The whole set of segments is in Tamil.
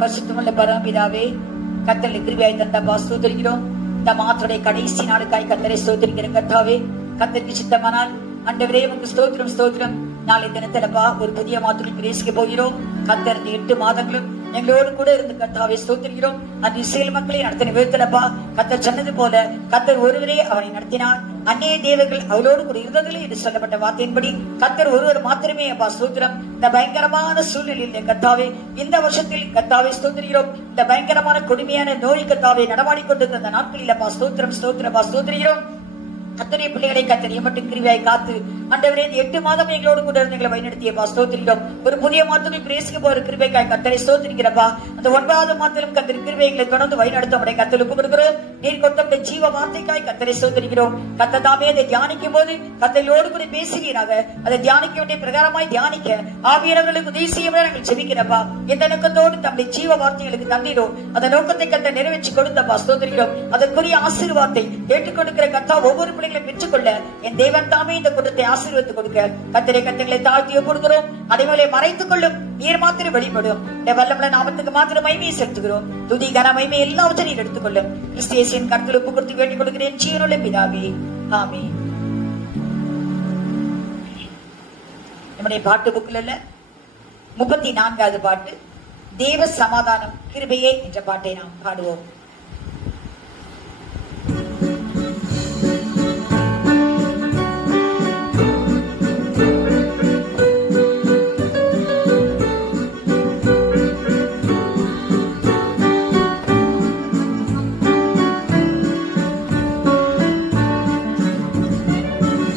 பரிசுத்தமுள்ள பரமபிதாவே, கர்த்தரை கிருபையாய் தந்தப்பா ஸ்தோத்திரிக்கிறோம். இந்த மாதத்துடைய கடைசி நாளுக்காய் கர்த்தரை ஸ்தோத்திரிக்கிறோம். கர்த்தாவே, கர்த்தருக்கு சித்தமானால் ஆண்டவரே உமக்கு ஸ்தோத்திரம் ஸ்தோத்திரம். நாளை தினத்திலப்பா ஒரு புதிய மாதத்துக்கு பிரேசிக்க போகிறோம். கர்த்தர் இந்த 8 மாதங்களும் எங்களோடு கூட இருந்து கர்த்தாவை ஸ்தோத்திரிக்கிறோம். அந்த இஸ்ரேல் மக்களை நடத்தின விதத்திலப்பா கர்த்தர் சொன்னது போல கர்த்தர் ஒருவரே அவனை நடத்தினார். அந்நிய தேவர்கள் அவளோடு கூட இருந்ததில்லை என்று சொல்லப்பட்ட வார்த்தையின்படி கர்த்தர் ஒருவர் மாத்திரமே அப்பா ஸ்தோத்திரம். இந்த பயங்கரமான சூழ்நிலையில் கர்த்தாவே இந்த வருஷத்தில் கர்த்தாவை ஸ்தோத்திரிக்கிறோம். இந்த பயங்கரமான கொடுமையான நோய் கர்த்தாவை நடமாடிக்கொண்டிருந்த அந்த நாட்களில் அப்பா ஸ்தோத்திரம் ஸ்தோத்திரப்பா ஸ்தோத்திரிக்கிறோம். கர்த்தருடைய பிள்ளைகளை கர்த்தர் மட்டும் கிருபையாய் காத்து ஆண்டவரே இந்த 8 மாதம் எங்களோடு கூட இருந்து எங்களை வழிநடத்தியப்பா ஸ்தோத்திரிக்கிறோம். ஒரு புதிய மாதத்துக்கு பிரேசிக்க போற கிருபைக்காய் கர்த்தரை ஸ்தோத்திரிக்கிறப்பா. அந்த 9வது மாதத்திலும் கர்த்தர் கிருபை எங்களை தொடர்ந்து வழிநடத்த உடைய கர்த்தர் ஒப்பு கொடுக்கிறோம். நீர் கொடுத்த ஜீவ வார்த்தைக்காய் கர்த்தரை ஸ்தோத்திரிக்கிறோம். கர்த்தர் தாமே அதை தியானிக்கும் போது கர்த்தரோடு கூட பேசுவீராக. அதை தியானிக்க வேண்டிய பிரகாரமாய் தியானிக்க ஆவியானவர்களுக்கு உதவி செய்ய நாங்கள் செபிக்கிறப்பா. எந்த நோக்கத்தோடு தம்முடைய ஜீவ வார்த்தைகளுக்கு தந்திரோ அந்த நோக்கத்தை கர்த்தர் நிறைவேற்றி கொடுத்தப்பா ஸ்தோத்திரிக்கிறோம். அதற்குரிய ஆசீர்வாதத்தை ஏற்றுக்கொடுக்கிற கர்த்தர் ஒவ்வொரு பெற்றுக்கொள்ள என் தேவன் தாமே இந்த கூட்டத்தை ஆசீர்வதித்து கொடுக்க கர்த்தரை கர்த்தர்களை தாழ்த்திய கொடுக்கிறோம். அடைமலை மறைத்துக் கொள்ளும் நீர் மாத்திரம் வெளிப்படும். வல்லமுள்ள நாமத்துக்கு மாத்திரம் மகிமையை செலுத்துகிறோம். துதி கன மகிமை எல்லாவற்றையும் எடுத்துக்கொள்ளும். கிறிஸ்தியேசுவின் கர்த்தருக்கு ஒப்பு கொடுத்து வேண்டிக் கொள்கிறேன் ஜீவனுள்ள பிதாவே, ஆமென். நம்முடைய பாட்டு புக்கில் 34வது பாட்டு தேவ சமாதானம் கிருபையே என்ற பாட்டை நாம் பாடுவோம்.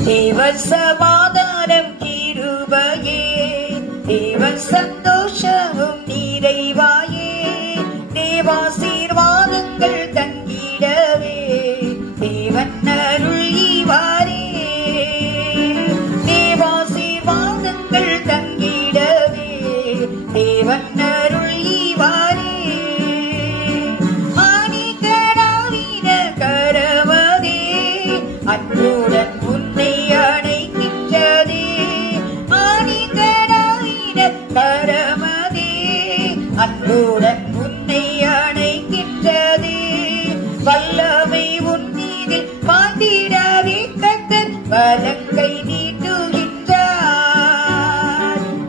தேவ சமாதானம் கிருபையே, தேவ சந்தோஷமும் நிறைவாயே, தேவாசீர்வாதங்கள் தங்கிடவே தேவன் அருள் ஈவாரே. தேவாசீர்வாதங்கள் தங்கிடவே தேவன் அருள் ஈவாரே. ஆணிகடாவின கரவதே அன்புடன் உன்னை அணைக்கின்றதே. ஆணிகடாவின கரமதே அன்புடன் உன்னை அணைக்கின்றதே. வல்லமை உன் மீதில் பாண்டிடவே கர்த்தர் வலங்கை நீட்டுகின்றார்.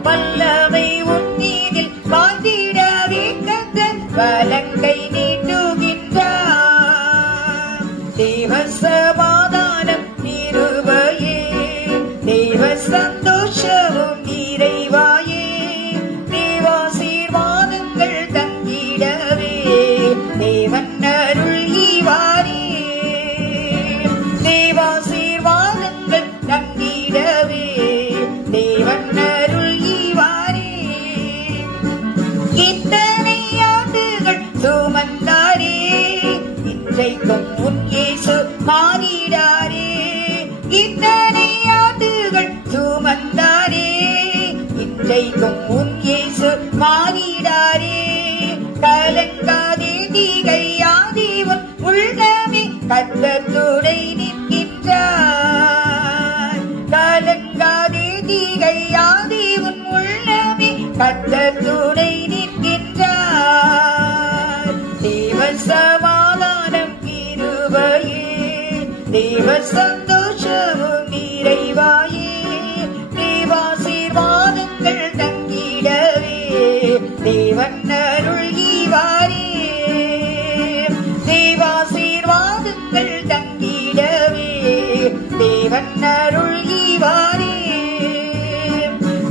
வல்லமை உன் மீதில் பாண்டிடவே கர்த்தர் வலங்கை நீட்டுகின்றார். தேவ சமாதானம் கிருபையே, தேவ சந்தோஷமும் நிறைவாயே, தேவாசீர்வாதங்கள் தங்கிடவே தேவன் அருள் ஈவாரே. தேவாசீர்வாதங்கள் தங்கிடவே தேவன் அருள் ஈவாரே. இத்தனை ஆண்டுகள் சுமந்தாரே, இன்றைக்கும் உன் இயேசு மாறிடாரே. இத்தனை ஆண்டுகள் சுமந்தாரே, இன்றைக்கும் உன் இயேசு மாறிடாரே. கலங்காதே திகையாதே உன் உள்ளமே கர்த்தர் துணை நிற்கின்றார். கலங்காதே திகையாதே உன் உள்ளமே கர்த்தர் துணை நிற்கின்றார். தேவ சமாதானம் கிருபையே, தேவ சந்தோஷமும் நிறைவாயே, தேவாசீர்வாதங்கள் தங்கிடவே தேவன் அருள் ஈவாரே. தேவாசீர்வாதங்கள் தங்கிடவே தேவன் அருள் ஈவாரே.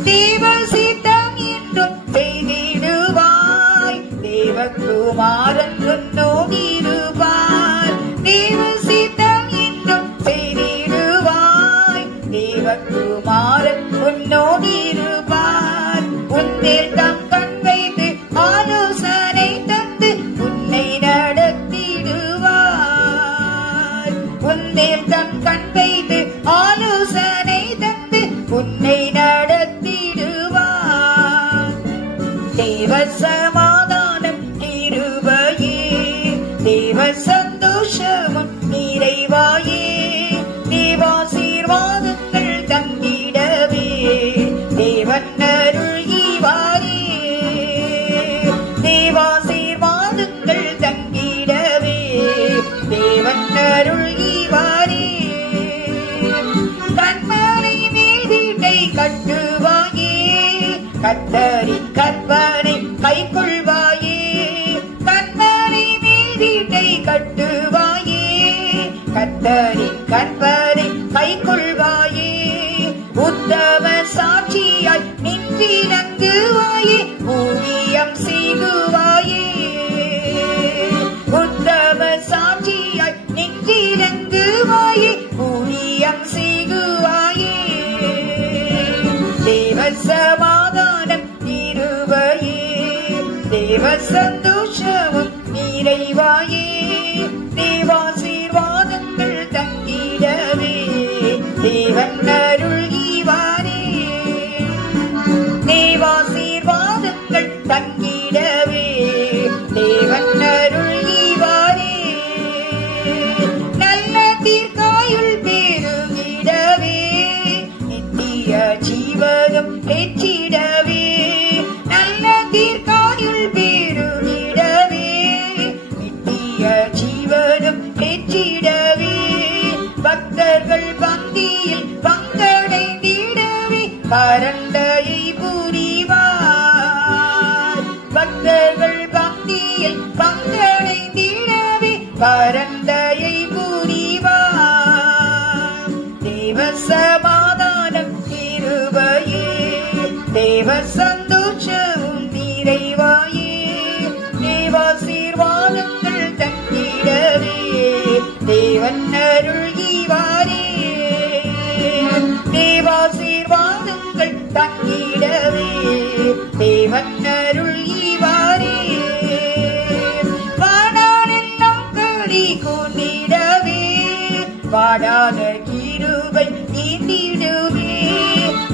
தேவ சித்தம் என்றும் செய்திடுவாய், தேவகுமாரன் உன்னோடு இருப்பார். தேவ சித்தம் என்றும் செய்திடுவாய், தேவகுமாரன் உன்னோடு இருப்பார். உன்மேல் தம் கண் வைத்து ஆலோசனை தந்து உன்னை நடத்திடுவார். உன்மேல் தம் கண் வைத்து ஆலோசனை தந்து உன்னை நடத்திடுவார். தேவ சமாதானம் கிருபையே, தேவ சந்தோஷமும் நிறைவாயே, தேவாசீர்வாதங்கள் தங்கிடவே தேவன் அருள் ஈவாரே. தேவா கர்த்தரின் கற்பனை கைக்கொள்வாயே, கற்பனை மேல் வீட்டை கட்டுவாயே, கர்த்தரின் கற்பனை கைக்கொள்வாயே, உத்தம சாட்சியாய் நின்றிறங்குவாயே, ஊழியம் செய்குவாயே, உத்தம சாட்சியாய் நின்றிறங்குவாயே, ஊழியம் செய்குவாயே, தேவ சமாதானம் நீருவாயே, தேவ சந்தோஷமும் நிறைவாயே, தேவாசீர்வாதங்கள் தங்கிடவே தேவன் அருள் ஈவாரே, தேவாசீர்வாதங்கள் தங்கிடவே தேவன் அருள் ஈவாரே, நல்ல தீர்க்காயுள் பெருகிடவே நித்திய ஜீவனம் பெற்றிடவே, நல்ல தீர்க்காயுள் பெருகிடவே நித்திய ஜீவனம் பெற்றிடவே, பக்தர்கள் பந்தியில் பங்கடைந்திடவே பரண்டையை புரிவார், பக்தர்கள் பந்தியில் பங்கடைந்திடவே பரண்டையை புரிவார், தேவ சமாதானம் திருவையே, தேவ சந்தோஷமும் நிறைவாயே, தேவாசீர்வாதங்கள் தங்கிடவே தேவன் அருள் ஈவாரே, தேவாசீர்வாதங்கள் தங்கிடவே தேவன் அருள் ஈவாரே, வாடானெல்லாம் களி கூர்ந்திடவே வாடாத கிருபை ஈந்திடுவே,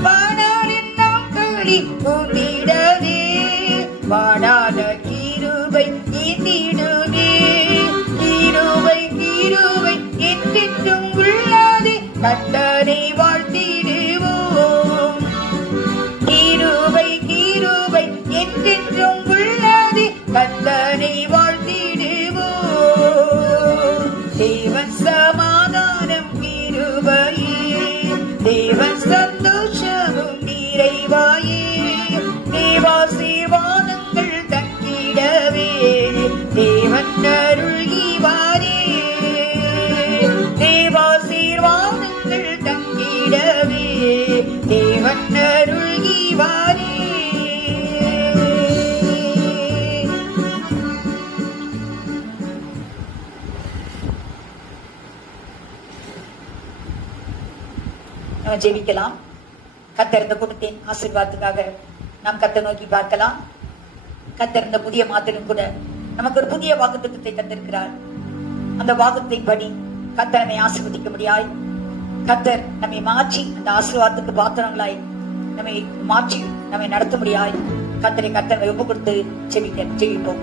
வாடானெல்லாம் களி கூர்ந்திடவே வாடாத கிருபை ஈந்திடுவே, கிருபை கிருபை என்றென்றும் உள்ளாதே கர்த்தரை வாழ்த்திடுவோம், கிருபை கிருபை என்றென்றும் உள்ளாதே கர்த்தரை வாழ்த்திடுவோம், தேவன் சமாதானம் கிருபையே, தேவன் சந்தோஷமும் நிறைவாயே, தேவாசீர்வாதங்கள் தங்கிடவே தேவன் அருள் ஈவாரே, தேவாசீர்வாதங்கள் தங்கிடவே தேவன் அருள் ஈவாரே. நம்ம ஜெபிக்கலாம். கர்த்தர் இந்த கூட்டத்தின் ஆசீர்வாதத்துக்காக நாம் கர்த்தர் நோக்கி பார்க்கலாம். கர்த்தர் இந்த புதிய மாதத்திலும் கூட நமக்கு ஒரு புதிய வாக்குத்தத்தத்தை தந்திருக்கிறார். அந்த வாக்குத்தத்தின் படி கர்த்தர் நம்மை ஆசீர்வதிக்கும்படியாய், கர்த்தர் நம்மை மாற்றி அந்த ஆசீர்வாதத்துக்கு பாத்திரங்களாய் நம்மை மாற்றி நம்மை நடத்தும்படியாய் கர்த்தரை ஒப்பு கொடுத்து ஜெபிப்போம்.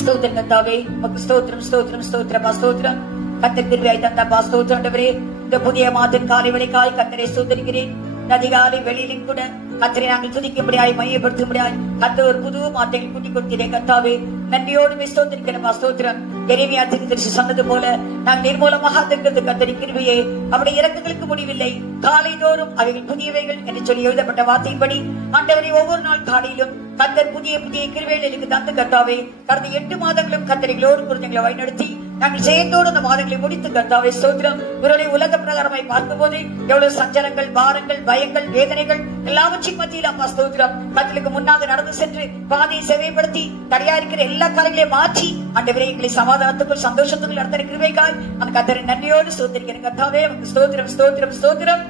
ஸ்தோத்திரம் கர்த்தாவே, உமக்கு ஸ்தோத்திரம் ஸ்தோத்திரம் ஸ்தோத்திரமா ஸ்தோத்திரம். கர்த்தர் கிருபையாய் தந்தப்பா ஸ்தோத்திரம் ஆண்டவரே. இந்த புதிய மாதத்தின் காலை வேளைக்காய் கர்த்தரை ஸ்தோத்திரிக்கிறேன். அதிகாலை வெளியிலும் கூட கர்த்தரை நாங்கள் துதிக்கும்படியாய் மையப்படுத்தும்படியாய் கர்த்தர் ஒரு புது மாட்டை கூட்டி கொடுக்கிறேன். கர்த்தாவே நன்றியோடு ஸ்தோத்திரிக்கிறோம் ஸ்தோத்திரம். எரேமியா தீர்க்கதரிசி சொன்னது போல நாங்கள் நிர்மூலமாக இருக்கிறது கர்த்தரின் கிருபையே, அவருடைய இரக்கங்களுக்கு முடிவில்லை, காலை தோறும் அவைகள் புதியவைகள் என்று சொல்லி எழுதப்பட்ட வார்த்தையின்படி ஆண்டவரை ஒவ்வொரு நாள் காலையிலும் கர்த்தர் புதிய புதிய கிருபைகளை எனக்கு தந்து கர்த்தாவே கடந்த 8 மாதங்களும் கர்த்தரிகளோடு கூட எங்களை வழிநடத்தி நாங்கள் ஜெயத்தோடு அந்த மாதங்களை முடித்து கர்த்தாவே ஸ்தோத்திரம். இவருடைய உலக பிரகாரமாய் பார்க்கும் போது எவ்வளவு சஞ்சலங்கள், பாரங்கள், பயங்கள், வேதனைகள் எல்லாவற்றின் மத்தியில் அம்மா ஸ்தோத்திரம் கர்த்தருக்கு முன்னாக நடந்து சென்று பாதையை சேவைப்படுத்தி தடையா இருக்கிற எல்லா காரியங்களையும் மாற்றி ஆண்டவரே எங்களை சமாதானத்துக்குள் சந்தோஷத்துக்குள் நடத்த கிருபைக்காய் அந்த கர்த்தரை நன்றியோடு ஸ்தோத்திரிக்கிறேன். கர்த்தாவே நமக்கு ஸ்தோத்திரம் ஸ்தோத்திரம் ஸ்தோத்திரம்.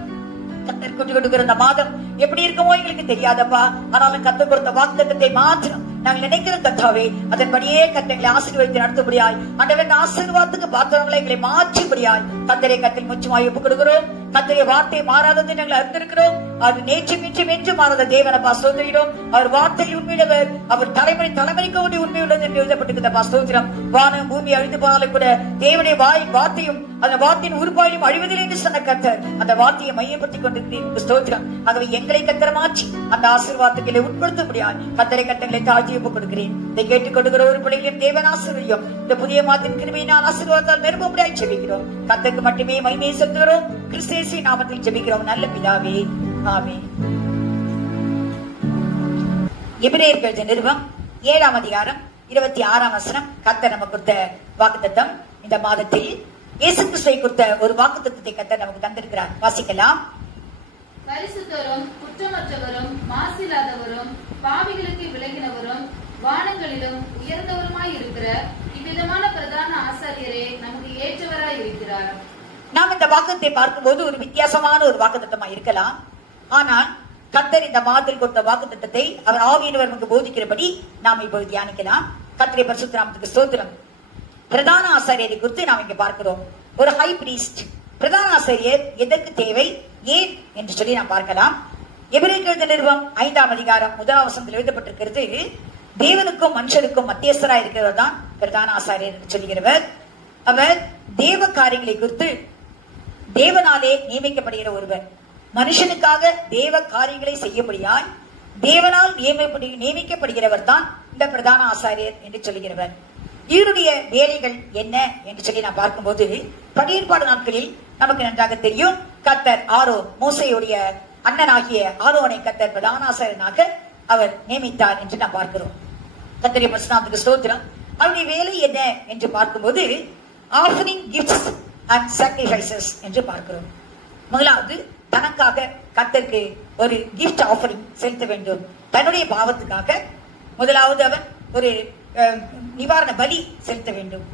கர்த்தர் கொண்டு கொடுக்கிற அந்த மாதம் எப்படி இருக்குமோ எங்களுக்கு தெரியாதப்பா, ஆனாலும் கர்த்தர் கொடுத்த வாக்குத்தத்தத்தை மாத்திரம் நாங்கள் நினைக்கிற கர்த்தாவே அதன்படியே கர்த்தரை ஆசீர்வதித்து நடத்தும்படியாய் ஆண்டவரின் ஆசீர்வாதத்துக்கு பாத்திரங்களை எங்களை மாற்றும்படியாய் கர்த்தரை கர்த்தர் முச்சுமாய் ஒப்புக் கொடுக்கிறோம். கர்த்தருடைய வார்த்தை மாறாதது நாங்கள் அறிந்திருக்கிறோம். அது நேற்று மின்று வென்று மாறாத தேவனப்பா ஸ்தோத்திரிக்கிறோம். அவர் வார்த்தையில் உண்மையுள்ளவர், அவர் தலைமுறை தலைமுறைக்கு உண்மை உள்ளது என்று எழுதப்பட்டிருக்கிறப்பா ஸ்தோத்திரம். வானம் பூமி அழிந்து போனாலும் கூட தேவனுடைய வார்த்தையும் அந்த வார்த்தையின் உருவாயிலும் அழிவதில்லை என்று சொன்ன கர்த்தர் அந்த வார்த்தையை மையப்படுத்திக் கொண்டிருக்கிறேன் ஸ்தோத்திரம். ஆகவே எங்களை கர்த்தர் மாற்றி அந்த ஆசீர்வாதத்துக்களை உட்படுத்தும்படியாய் கர்த்தரை கர்த்தங்களை தாழ்த்தி ஒப்புக் கொடுக்கிறேன். இதை கேட்டுக் கொடுக்கிற ஒரு பிள்ளைகளையும் தேவன் ஆசீர்வதியும். இந்த புதிய மாதத்தின் கிருபையினால் ஆசீர்வாதத்தால் நிரம்பும்படியாய் ஜெபிக்கிறோம். கர்த்தருக்கு மட்டுமே மகிமையை செலுத்துகிறோம். கிறிஸ்து இயேசுவின் நாமத்தில் ஜெபிக்கிறோம் நல்ல பிதாவே, ஆமென். எபிரேயர் நிருபம் 7ஆம் அதிகாரம் 26ஆம் வசனம். கர்த்தர் நமக்கு கொடுத்த வாக்குத்தத்தம். இந்த மாதத்தில் இயேசு கிறிஸ்துவை குறித்த ஒரு வாக்குத்தத்தத்தை கர்த்தர் நமக்கு தந்திருக்கிறார். வாசிக்கலாம். பரிசுத்தரும் குற்றமற்றவரும் மாசில்லாதவரும் பாவிகளுக்கு விலகினவரும் வானங்களிலும் உயர்ந்தவருமாய் இருக்கிற இவ்விதமான பிரதான ஆசாரியரே நமக்கு ஏற்றவராய் இருக்கிறார். நாம் இந்த வாக்குத்தை பார்க்கும்போது ஒரு வித்தியாசமான ஒரு வாக்குத்தத்தமா இருக்கலாம். ஆனால் கர்த்தர் இந்த மாதத்தில் கொடுத்த வாக்குத்தத்தத்தை அவர் ஆவியானவர் நமக்கு போதிக்கிறபடி நாம் இப்போது தியானிக்கலாம். கர்த்தருடைய பரிசுத்த நாமத்துக்கு ஸ்தோத்திரம். பிரதான ஆசாரியரை குறித்து நாம் இங்க பார்க்கிறோம். ஒரு ஹை பிரீஸ்ட், பிரதான ஆசாரியர் எதற்கு தேவை, ஏன் என்று சொல்லி நாம் பார்க்கலாம். எபிரேயர் நிருபம் 5ஆம் அதிகாரம் 1ஆம் வசனத்தில் எழுதப்பட்டிருக்கிறது, தேவனுக்கும் மனுஷருக்கும் மத்தியஸ்தராய் இருக்கிறவர் தான் பிரதான ஆசாரியர் என்று சொல்லுகிறவர். அவர் தேவ காரியங்களை குறித்து தேவனாலே நியமிக்கப்படுகிற ஒருவர். மனுஷனுக்காக தேவ காரியங்களை செய்யும்படியாய் தேவனால் நியமிக்கப்படுகிறவர் தான் இந்த பிரதான ஆசாரியர் என்று சொல்லுகிறவர். இவருடைய வேலைகள் என்ன என்று சொல்லி நாம் பார்க்கும்போது, பழையற்பாடு நாட்களில் நமக்கு நன்றாக தெரியும், கர்த்தர் ஆரோன், மோசேயுடைய அண்ணனாகிய ஆரோனை கர்த்தர் பிரதான ஆசாரியனாக அவர் நியமித்தார் என்று நாம் பார்க்கிறோம். கர்த்தருடைய பரிசுத்தத்துக்கு ஸ்தோத்திரம். அவருடைய வேலை என்ன என்று பார்க்கும்போது, ஆஃபரிங் கிஃப்ட்ஸ் அண்ட் சாக்ரிஃபைசஸ் என்று பார்க்கிறோம். முதலாவது, தனக்காக கர்த்தருக்கு ஒரு கிஃப்ட் ஆஃபரிங் செலுத்த வேண்டும். தன்னுடைய பாவத்துக்காக முதலாவது அவன் ஒரு நிவாரண பலி செலுத்த வேண்டும்.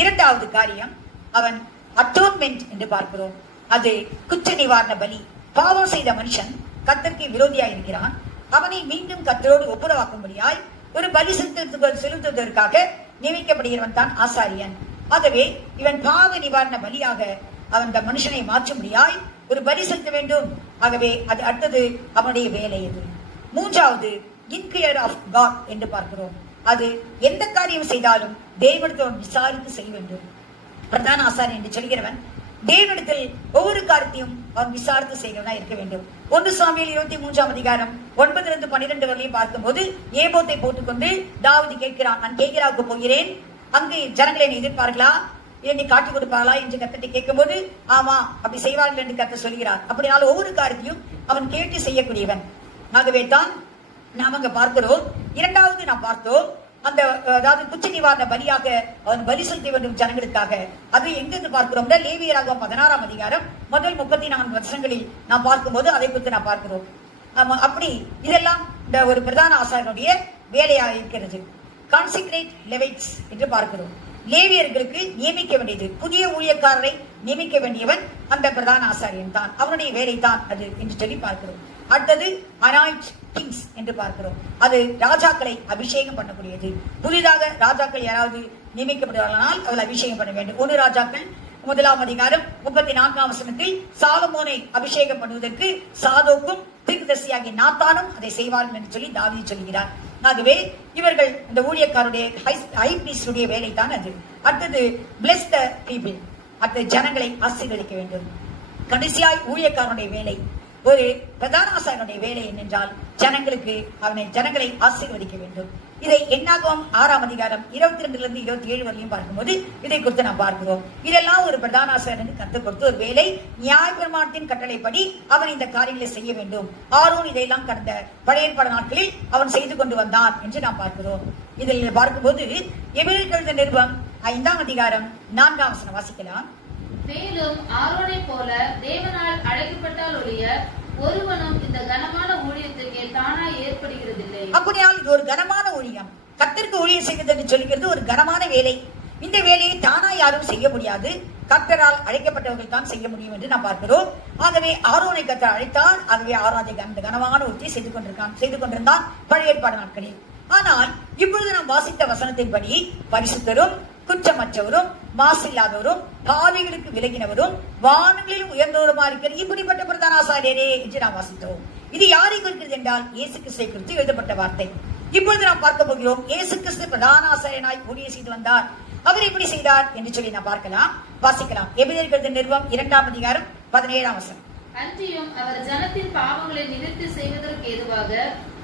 இரண்டாவது காரியம், அவன் அட்டோன்மெண்ட் என்று பார்க்கிறோம். அது குற்ற நிவாரண பலி. பாவம் செய்த மனுஷன் கர்த்தருக்கு விரோதியாய் இருக்கிறான். அவனை மீண்டும் கர்த்தரோடு ஒப்புரவாக்கும்படியாய் ஒரு பலி செலுத்துவதற்காக நியமிக்கப்படுகிறவன் தான் ஆசாரியன். ஆகவே இவன் பாவ நிவாரண பலியாக அவன் அந்த மனுஷனை மாற்றும்படியாய் ஒரு பலி செலுத்த வேண்டும். ஆகவே அது அடுத்தது அவனுடைய வேலை. இது மூன்றாவது, இன்குயர் ஆஃப் காட் என்று பார்க்கிறோம். அது எந்த காரியம் செய்தாலும் தேவனிடத்தில் விசாரித்து செய்ய வேண்டும். பிரதான ஆசாரியன் என்று சொல்கிறவன் தேவனிடத்தில் ஒவ்வொரு காரியத்தையும் அவன் விசாரித்து செய்கிறவனா இருக்க வேண்டும். 1 சாமுவேல் 23ஆம் அதிகாரம் 9-12 வரையும் பார்க்கும்போது, ஏபோத்தை போட்டுக்கொண்டு தாவீது கேட்கிறான், நான் கேட்கிறாவுக்கு போகிறேன், அங்கு ஜனங்களை எதிர்ப்பார்களா, என்னை காட்டி கொடுப்பார்களா என்று கர்த்தரை கேட்கும்போது, ஆமா அப்படி செய்வார்கள் என்று கர்த்தர் சொல்கிறார். அப்படினால ஒவ்வொரு காரியத்தையும் அவன் கேட்டு செய்யக்கூடியவன். ஆகவே தான் நாம் அங்க பார்க்கிறோம். இரண்டாவது நாம் பார்த்தோம், அந்த அதாவது குற்ற நிவாரண பலியாக அவன் பலி செலுத்த வேண்டும் ஜனங்களுக்காக. அது எங்கிருந்து பார்க்கிறோம், லேவியராகமம் 16ஆம் அதிகாரம் முதல் 34 வசனங்களில் நாம் பார்க்கும்போது அதை குறித்து நாம் பார்க்கிறோம். அப்படி இதெல்லாம் இந்த ஒரு பிரதான ஆசாரியனுடைய வேலையாக இருக்கிறது. கான்சிக்ரேட் லெவிட்ஸ் என்று பார்க்கிறோம். லேவியர்களுக்கு நியமிக்க வேண்டியது, புதிய ஊழியக்காரரை நியமிக்க வேண்டியவன் அந்த பிரதான ஆசாரியன் தான், அவனுடைய வேலை தான் அது என்று சொல்லி பார்க்கிறோம். அடுத்தது அனாயிண்ட் கிங்ஸ் என்று பார்க்கிறோம். அது ராஜாக்களை அபிஷேகம் பண்ணக்கூடியது. புதிதாக ராஜாக்கள் யாராவது நியமிக்கப்படுவார்களானால் அவர்கள் அபிஷேகம் பண்ண வேண்டும். 1 ராஜாக்கள் 1ஆம் அதிகாரம் 34ஆம் வசனத்தில் சாலமோனை அபிஷேகம் பண்ணுவதற்கு சாதோக்கும் தீர்க்கதரிசியாகிய நாத்தானும் அதை செய்வார்கள் என்று சொல்லி தாவீது சொல்கிறார். ஆகவே இவர்கள் இந்த ஊழியக்காருடைய ஹை பிரீஸ்டுடைய வேலை தான் அது. அடுத்தது பிளஸ் த பீப்பிள், அடுத்த ஜனங்களை ஆசீர்வதிக்க வேண்டும். கடைசியாய் ஊழியக்காரனுடைய வேலை, ஒரு பிரதான ஆசாரியனுடைய வேலை என்னென்றால் ஜனங்களை ஆசீர்வதிக்க வேண்டும். இதை என்னாகமம் 6ஆம் அதிகாரம் 22-27 வரையும் பார்க்கும்போது இதை குறித்து நாம் பார்க்கிறோம். இதெல்லாம் ஒரு பிரதான ஆசாரியனுக்கு கற்றுக் கொடுத்த ஒரு வேலை. நியாயப்பிரமாணத்தின் கட்டளைப்படி அவன் இந்த காரியங்களை செய்ய வேண்டும். ஆரோன் இதையெல்லாம் கடந்த பழைய ஏற்பாடு நாட்களில் அவன் செய்து கொண்டு வந்தான் என்று நாம் பார்க்கிறோம். இதில் பார்க்கும்போது எபிரேயர் நிருபம் 5ஆம் அதிகாரம் 4ஆம் வசனம் வாசிக்கலாம். மேலும் ஆரோனை போல தேவனால் அழைக்கப்பட்டால் ஒழிய ஒருவனும் இந்த கனமான ஊழியத்துக்கு தானாய் ஏற்படுகிறதில்லை. அப்படியால் இது ஒரு கனமான ஊழியம். கர்த்தருக்கு ஊழியம் செய்வது என்று சொல்கிறது ஒரு கனமான வேலை. இந்த வேலையை தானா யாரும் செய்ய முடியாது, கர்த்தரால் அழைக்கப்பட்டவர்கள் தான் செய்ய முடியும் என்று நாம் பார்க்கிறோம். ஆகவே ஆரோனை கர்த்தர் அழைத்தார். ஆகவே ஆரோனை அந்த கனமான ஊழியத்தை செய்து கொண்டிருந்தான் பழைய ஏற்பாடு நாட்களில். ஆனால் இப்பொழுது நாம் வாசித்த வசனத்தின்படி பரிசுத்தரும் குற்றமற்றவரும் மாசில்லாதவரும் பாவிகளுக்கு விலகினவரும் வானங்களிலும் உயர்ந்தவருமா இருக்கிற இப்படிப்பட்ட பிரதான ஆசாரியரே என்று நாம் வாசித்தோம். இது யாரை குறிக்கிறது என்றால் இயேசு கிறிஸ்துவை குறித்து எழுதப்பட்ட வார்த்தை. இப்பொழுது நாம் பார்க்க போகிறோம், இயேசு கிறிஸ்து பிரதான ஆசாரியனாய் ஊழியம் செய்து வந்தார். அவர் எப்படி செய்தார் என்று சொல்லி நாம் பார்க்கலாம். வாசிக்கலாம். எபிரேயர் நிருபம் 2ஆம் அதிகாரம் 17ஆம் வசனம். அன்றியும் அவர் ஜனத்தின் பாவங்களை நிவர்த்தி செய்வதற்கு ஏதுவாக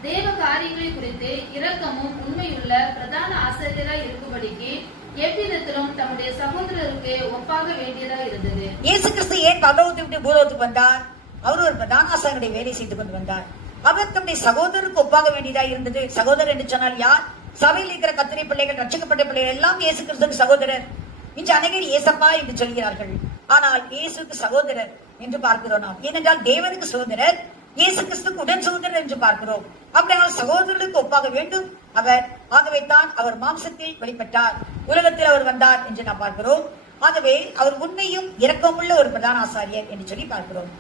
தேவ காரியங்களை குறித்து இரக்கமும் உண்மையுள்ள பிரதான ஆசாரியராய் இருக்கும்படிக்கு எவ்விதத்திலும் தம்முடைய சகோதரருக்கு ஒப்பாக வேண்டியதா இருந்தது. இயேசு கிறிஸ்து ஏன் பரலோகத்தை விட்டு பூலோகத்துக்கு வந்தார்? அவர் ஒரு பிரதான ஆசாரியனுடைய வேலை செய்து கொண்டு வந்தார். அவர் தம்முடைய சகோதரருக்கு ஒப்பாக வேண்டியதா இருந்தது. சகோதரர் என்று சொன்னால் யார்? சபையில் இருக்கிற கர்த்தருடைய பிள்ளைகள், ரட்சிக்கப்பட்ட பிள்ளைகள் எல்லாம் இயேசு கிறிஸ்துவுக்கு சகோதரர். இன்று அநேகர் இயேசப்பா என்று சொல்கிறார்கள். ஆனால் இயேசுக்கு சகோதரர் என்று பார்க்கிறோம் நாம். ஏனென்றால் தேவனுக்கு சகோதரர், இயேசு கிறிஸ்துக்கு உடன் சகோதரர் என்று பார்க்கிறோம். அப்படியால் சகோதரர்களுக்கு ஒப்பாக வேண்டும் அவர். ஆகவே தான் அவர் மாம்சத்தில் வெளிப்பட்டார், உலகத்தில் அவர் வந்தார் என்று நாம் பார்க்கிறோம். ஆகவே அவர் உண்மையும் இரக்கமுள்ள ஒரு பிரதான ஆசாரியர் என்று சொல்லி பார்க்கிறோம்.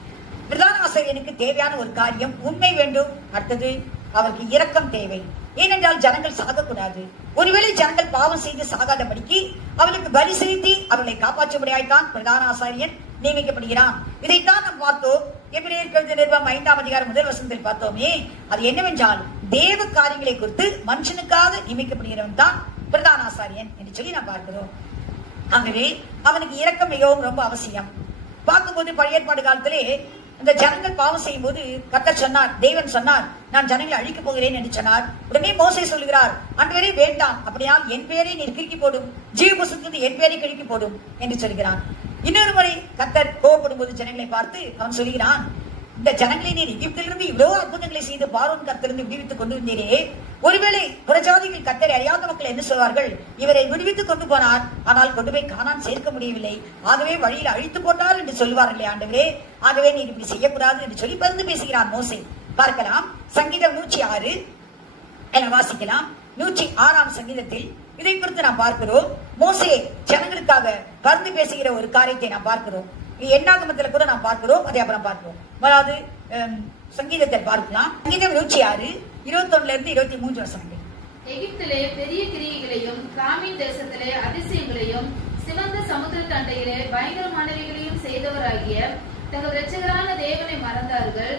பிரதான ஆசாரியனுக்கு தேவையான ஒரு காரியம் உண்மை வேண்டும், அடுத்தது அவருக்கு இரக்கம் தேவை. ஏனென்றால் ஜனங்கள் சாகக்கூடாது. ஒருவேளை ஜனங்கள் பாவம் செய்து சாகாதபடிக்கு அவளுக்கு பலி செலுத்தி அவர்களை காப்பாற்றும்படியாய்த்தான் பிரதான ஆசாரியன் நியமிக்கப்படுகிறான். இதைத்தான் நாம் பார்த்தோம். எபிரேயர் எழுதின நிருபம் 5ஆம் அதிகாரம் 1 வசனத்தில் பார்த்தோமே. அது என்னவென்றால் தேவ காரியங்களை குறித்து மனுஷனுக்காக நியமிக்கப்படுகிறவன் தான் பிரதான ஆசாரியன் என்று சொல்லி நாம் பார்க்கிறோம். ஆகவே அவனுக்கு இரக்கம் மிகவும் ரொம்ப அவசியம். பார்க்கும்போது பழைய ஏற்பாடு காலத்திலே இந்த ஜனங்கள் பாவம் செய்யும் போது கர்த்தர் சொன்னார், தேவன் சொன்னார், நான் ஜனங்களை அழிக்கப் போகிறேன் என்று சொன்னார். உடனே மோசே சொல்கிறார், ஆண்டவரே வேண்டாம், அப்படியால் என் பேரை நீர் கிறுக்கி போடும், ஜீவ புஸ்தகத்தில் என் பேரை கிறுக்கி போடும் என்று சொல்கிறான். இன்னொரு முறை கர்த்தர் கோபப்படும் போது ஜனங்களை பார்த்து அவன் சொல்கிறான், இந்த ஜனங்களை நீர் எகிப்திலிருந்து இவ்வளவு அற்புதங்களை செய்து பார்வோன் கர்த்தரிலிருந்து விடுவித்துக் கொண்டு வந்தீரே, ஒருவேளை புறஜாதிகள் கர்த்தரை அறியாத மக்கள் என்ன சொல்வார்கள்? இவரை விடுவித்துக் கொண்டு போனார், ஆனால் கொண்டு போய் கானான் சேர்க்க முடியவில்லை, ஆகவே வழியில் அழித்து போட்டார் என்று சொல்வார்களே ஆண்டவரே, ஆகவே நீர் இப்படி செய்யக்கூடாது என்று சொல்லி பரிந்து பேசுகிறான் மோசே. பார்க்கலாம், சங்கீதம் 106 என வாசிக்கலாம். 106ஆம் சங்கீதத்தில் இதை குறித்து நாம் பார்க்கிறோம். மோசே ஜனங்களுக்காக பரிந்து பேசுகிற ஒரு காரியத்தை நாம் பார்க்கிறோம். எண்ணாகமத்தில் கூட நாம் பார்க்கிறோம். அதை அப்புறம் பார்க்கிறோம். அதாவது சங்கீதத்தை பார்க்கலாம். சங்கீதம் 106 21 23 வசனங்கள். எகிப்திலே பெரிய கிரியைகளையும் காமின் தேசத்திலே அதிசயங்களையும் சிவந்த சமுத்திர தண்டையிலே பயங்கரமானவைகளையும் செய்தவராகிய தங்கள் இரட்சகரான தேவனை மறந்தார்கள்.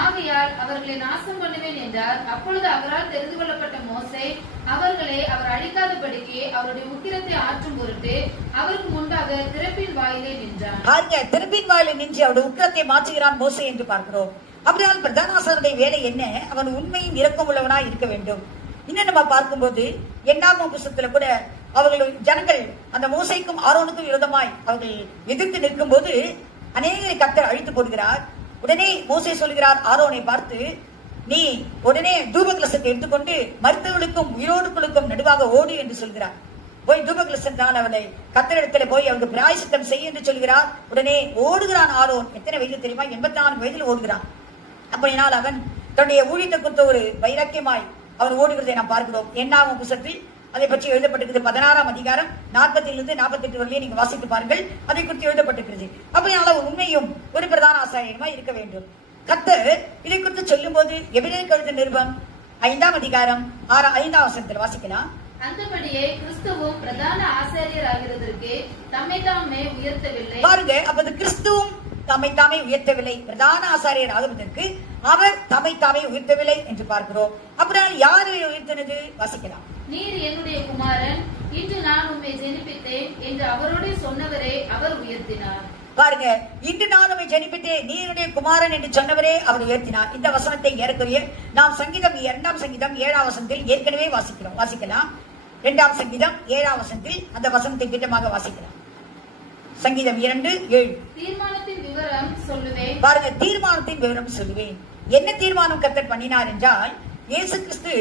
ஆகையால் அவர்களை நாசம் பண்ணுவேன் என்றார். அப்பொழுது அவரால் தெரிந்து கொள்ளப்பட்ட மோசே அவர்களை அவர் அழிக்காதபடிக்கு அவருடைய உக்கிரத்தை ஆற்றும் பொருட்டு அவருக்கு முன்பாக திறப்பின் வாயிலே நின்றார். திறப்பின் வாயிலே நின்று அவருடைய உக்கிரத்தை மாற்றுகிறான் மோசே என்று பார்க்கிறோம். அப்படியால் பிரதான ஆசாரியனுடைய வேலை என்ன? அவன் உண்மையும் இரக்கம் உள்ளவனாய் இருக்க வேண்டும். இன்னும் நம்ம பார்க்கும்போது எண்ணாகம புத்தகத்துல கூட அவர்கள் ஜனங்கள் அந்த மோசேக்கும் ஆரோனுக்கும் விரோதமாய் அவர்கள் எதிர்த்து நிற்கும் போது அநேகரை கர்த்தர் அழித்து போடுகிறார். உடனே மோசே சொல்கிறார் ஆரோனை பார்த்து, நீ உடனே தூபகலசத்தை எடுத்துக்கொண்டு மருத்துவர்களுக்கும் உயிரோடுகளுக்கும் நடுவாக ஓடு என்று சொல்கிறார். போய் தூபகலசத்தால் அவனை கர்த்தரிடத்துல போய் அவனுக்கு பிராயசித்தம் செய்ய என்று சொல்கிறார். உடனே ஓடுகிறான் ஆரோன். எத்தனை வயது தெரியுமா? 84 வயதில் ஓடுகிறான். அப்படினால் அவன் தன்னுடைய ஊழியத்தை குறித்த ஒரு வைராக்கியமாய் அவன் ஓடுகிறதை நாம் பார்க்கிறோம். எண்ணாகம புத்தகத்தில் அதை பற்றி எழுதப்பட்டிருக்கிறது. 16ஆம் அதிகாரம் 40 - 48 வரையிலே நீங்க வாசித்து பாருங்கள். அதை குறித்து எழுதப்பட்டிருக்கிறது. அப்படியால உண்மையும் ஒரு பிரதான ஆசாரியமாய் இருக்க வேண்டும். கர்த்தர் இதை குறித்து சொல்லும் போது எபிரேயர் எழுதின நிருபம் 5ஆம் அதிகாரம் 5ஆம் வசனத்தில் வாசிக்கலாம். அந்தபடியே கிறிஸ்துவும் பிரதான ஆசாரியர் ஆகிறதற்கு தம்மை தாமே உயர்த்தவில்லை. பாருங்க, அப்போது கிறிஸ்துவும் தம்மை தாமே உயர்த்தவில்லை, பிரதான ஆசாரியர் ஆகுவதற்கு அவர் தம்மை தாமே உயர்த்தவில்லை என்று பார்க்கிறோம். அப்புறம் யாரை உயர்த்தினது? வாசிக்கலாம். நீர் என்னுடைய குமாரன், இன்று நான் உம்மை ஜெனிப்பித்தேன் என்று அவரோடு சொன்னவரே அவர் உயர்த்தினார். பாருங்க, இன்று நான் உம்மை ஜெனிப்பித்தேன், நீருடைய குமாரன் என்று சொன்னவரே அவர் உயர்த்தினார். இந்த வசனத்தை ஏறக்குறைய நாம் சங்கீதம் 2ஆம் சங்கீதம் 7ஆம் வசனத்தில் ஏற்கனவே வாசிக்கலாம். 2ஆம் சங்கீதம் 7ஆம் வசனத்தில் அந்த வசனத்தை திட்டமாக வாசிக்கலாம். சங்கீதம் 2:7. தீர்மானத்தின் விவரம் சொல்லுவேன். பாருங்க, தீர்மானத்தின் விவரம் சொல்லுவேன். என்ன தீர்மானம் கர்த்தர் பண்ணினார் என்றால், இயேசு கிறிஸ்து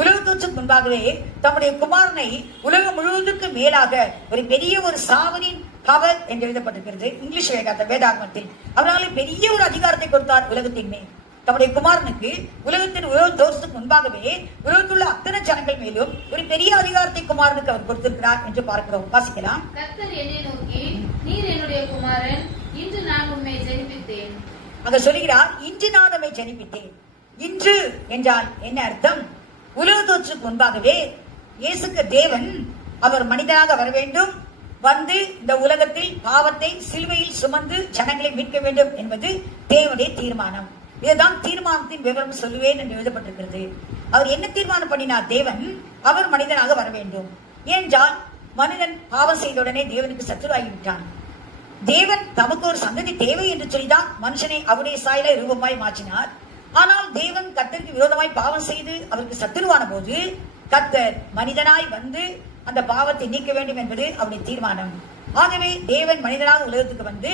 உலகத்துக்கு முன்பாகவே தம்முடைய குமாரனை உலகம் முழுவதற்கு மேலாக ஒரு பெரிய ஒரு சாவரின் கவர் என்று எழுதப்பட்டிருக்கிறது இங்கிலீஷ் வேதாகமத்தில். அவரால் பெரிய ஒரு அதிகாரத்தை கொடுத்தார் உலகத்தின் மேல். தம்முடைய குமாரனுக்கு உலகம் தோற்றத்துக்கு முன்பாகவே உலகத்துள்ள அத்தனை ஜனங்கள் மேலும் ஒரு பெரிய அதிகாரத்தை குமாரனுக்கு அவர் கொடுத்திருக்கிறார் என்று பார்க்கிறோம். வாசிக்கலாம். கர்த்தர் என்னை நோக்கி, நீர் என்னுடைய குமாரன், இன்று நான் உம்மை ஜெனிப்பித்தேன். அங்க சொல்கிறார், இன்று நான் உம்மை ஜெனிப்பித்தேன். இன்று என்றால் என்ன அர்த்தம்? உலக தோற்றத்துக்கு முன்பாகவே இயேசுக்கு தேவன் அவர் மனிதனாக வர வேண்டும், வந்து இந்த உலகத்தில் பாவத்தை சிலுவையில் சுமந்து ஜனங்களை மீட்க வேண்டும் என்பது தேவனுடைய தீர்மானம். இதுதான் தீர்மானத்தின் விவரம் சொல்லுவேன் என்று எழுதப்பட்டிருக்கிறது. அவர் என்ன தீர்மானம் பண்ணினார்? தேவன் அவர் மனிதனாக வர வேண்டும். ஏனென்றால் மனிதன் பாவம் செய்த உடனே தேவனுக்கு சத்துருவாகிவிட்டான். தேவன் தமக்கு ஒரு சந்ததி தேவை என்று சொல்லிதான் மனுஷனை அவருடைய சாயலை ரூபமாய் மாற்றினார். ஆனால் தேவன் கர்த்தருக்கு விரோதமாய் பாவம் செய்து அவருக்கு சத்துருவான போது கர்த்தர் மனிதனாய் வந்து அந்த பாவத்தை நீக்க வேண்டும் என்பது அவருடைய தீர்மானம். ஆகவே தேவன் மனிதனாக உலகத்துக்கு வந்து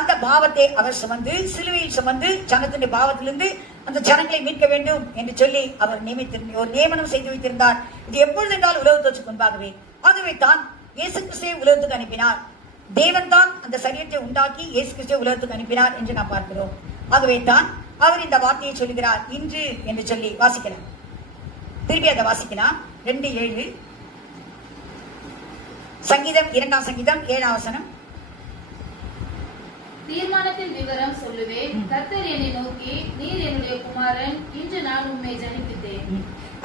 அந்த பாவத்தை அவர் சுமந்து சிலுவையில் சுமந்து ஜனத்தினுடைய பாவத்திலிருந்து அந்த ஜனங்களை மீட்க வேண்டும் என்று சொல்லி அவர் ஒரு நியமனம் செய்து வைத்திருந்தார். இது எப்பொழுது என்றால் உலகத்தோற்றுக்கு முன்பாகவே. ஆகவே தான் இயேசு கிறிஸ்துவை உலகத்துக்கு அனுப்பினார். தேவன் தான் அந்த சரீரத்தை உண்டாக்கி இயேசு கிறிஸ்துவை உலகத்துக்கு அனுப்பினார் என்று நாம் பார்க்கிறோம். ஆகவே தான் அவர் இந்த வார்த்தையை சொல்லுகிறார், இன்று என்று சொல்லி. வாசிக்கலாம், திருப்பி அதை வாசிக்கலாம். 2:7 சங்கீதம் 2ஆம் சங்கீதம் 7ஆம் வசனம். தீர்மானத்தின் விவரம் சொல்லுவேன். கர்த்தர் என்னை நோக்கி, நீர் என்னுடைய குமாரன், இன்று நான் உம்மை ஜனிப்பித்தேன்.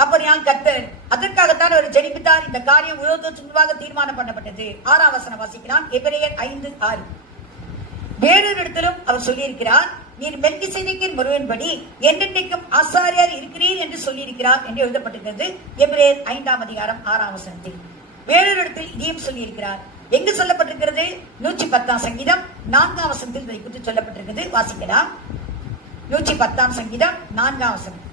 அப்படியால் கர்த்தர் அதற்காகத்தான் அவர் ஜனிப்பித்தார். இந்த காரியம் உலகத்துக்கு முன்பாக தீர்மானம் பண்ணப்பட்டது. 6ஆம் வசனம் வாசிக்கலாம். எபிரேயர் 5:6. வேறொரு இடத்திலும் அவர் சொல்லியிருக்கிறார், நீர் மெல்கிசேதேக்கின் முறையின்படி என்றென்றைக்கும் ஆசாரியர் இருக்கிறீர் என்று சொல்லியிருக்கிறார் என்று எழுதப்பட்டிருக்கிறது. எபிரேயர் 5ஆம் அதிகாரம் 6ஆம் வசனத்தில். வேறொரு இடத்தில் இதையும் சொல்லியிருக்கிறார். எங்கு சொல்லப்பட்டிருக்கிறது? 110ஆம் சங்கீதம் 4ஆம் வசனத்தில் இதை குறித்து சொல்லப்பட்டிருக்கிறது. வாசிக்கலாம். 110ஆம் சங்கீதம் 4ஆம் வசனம்.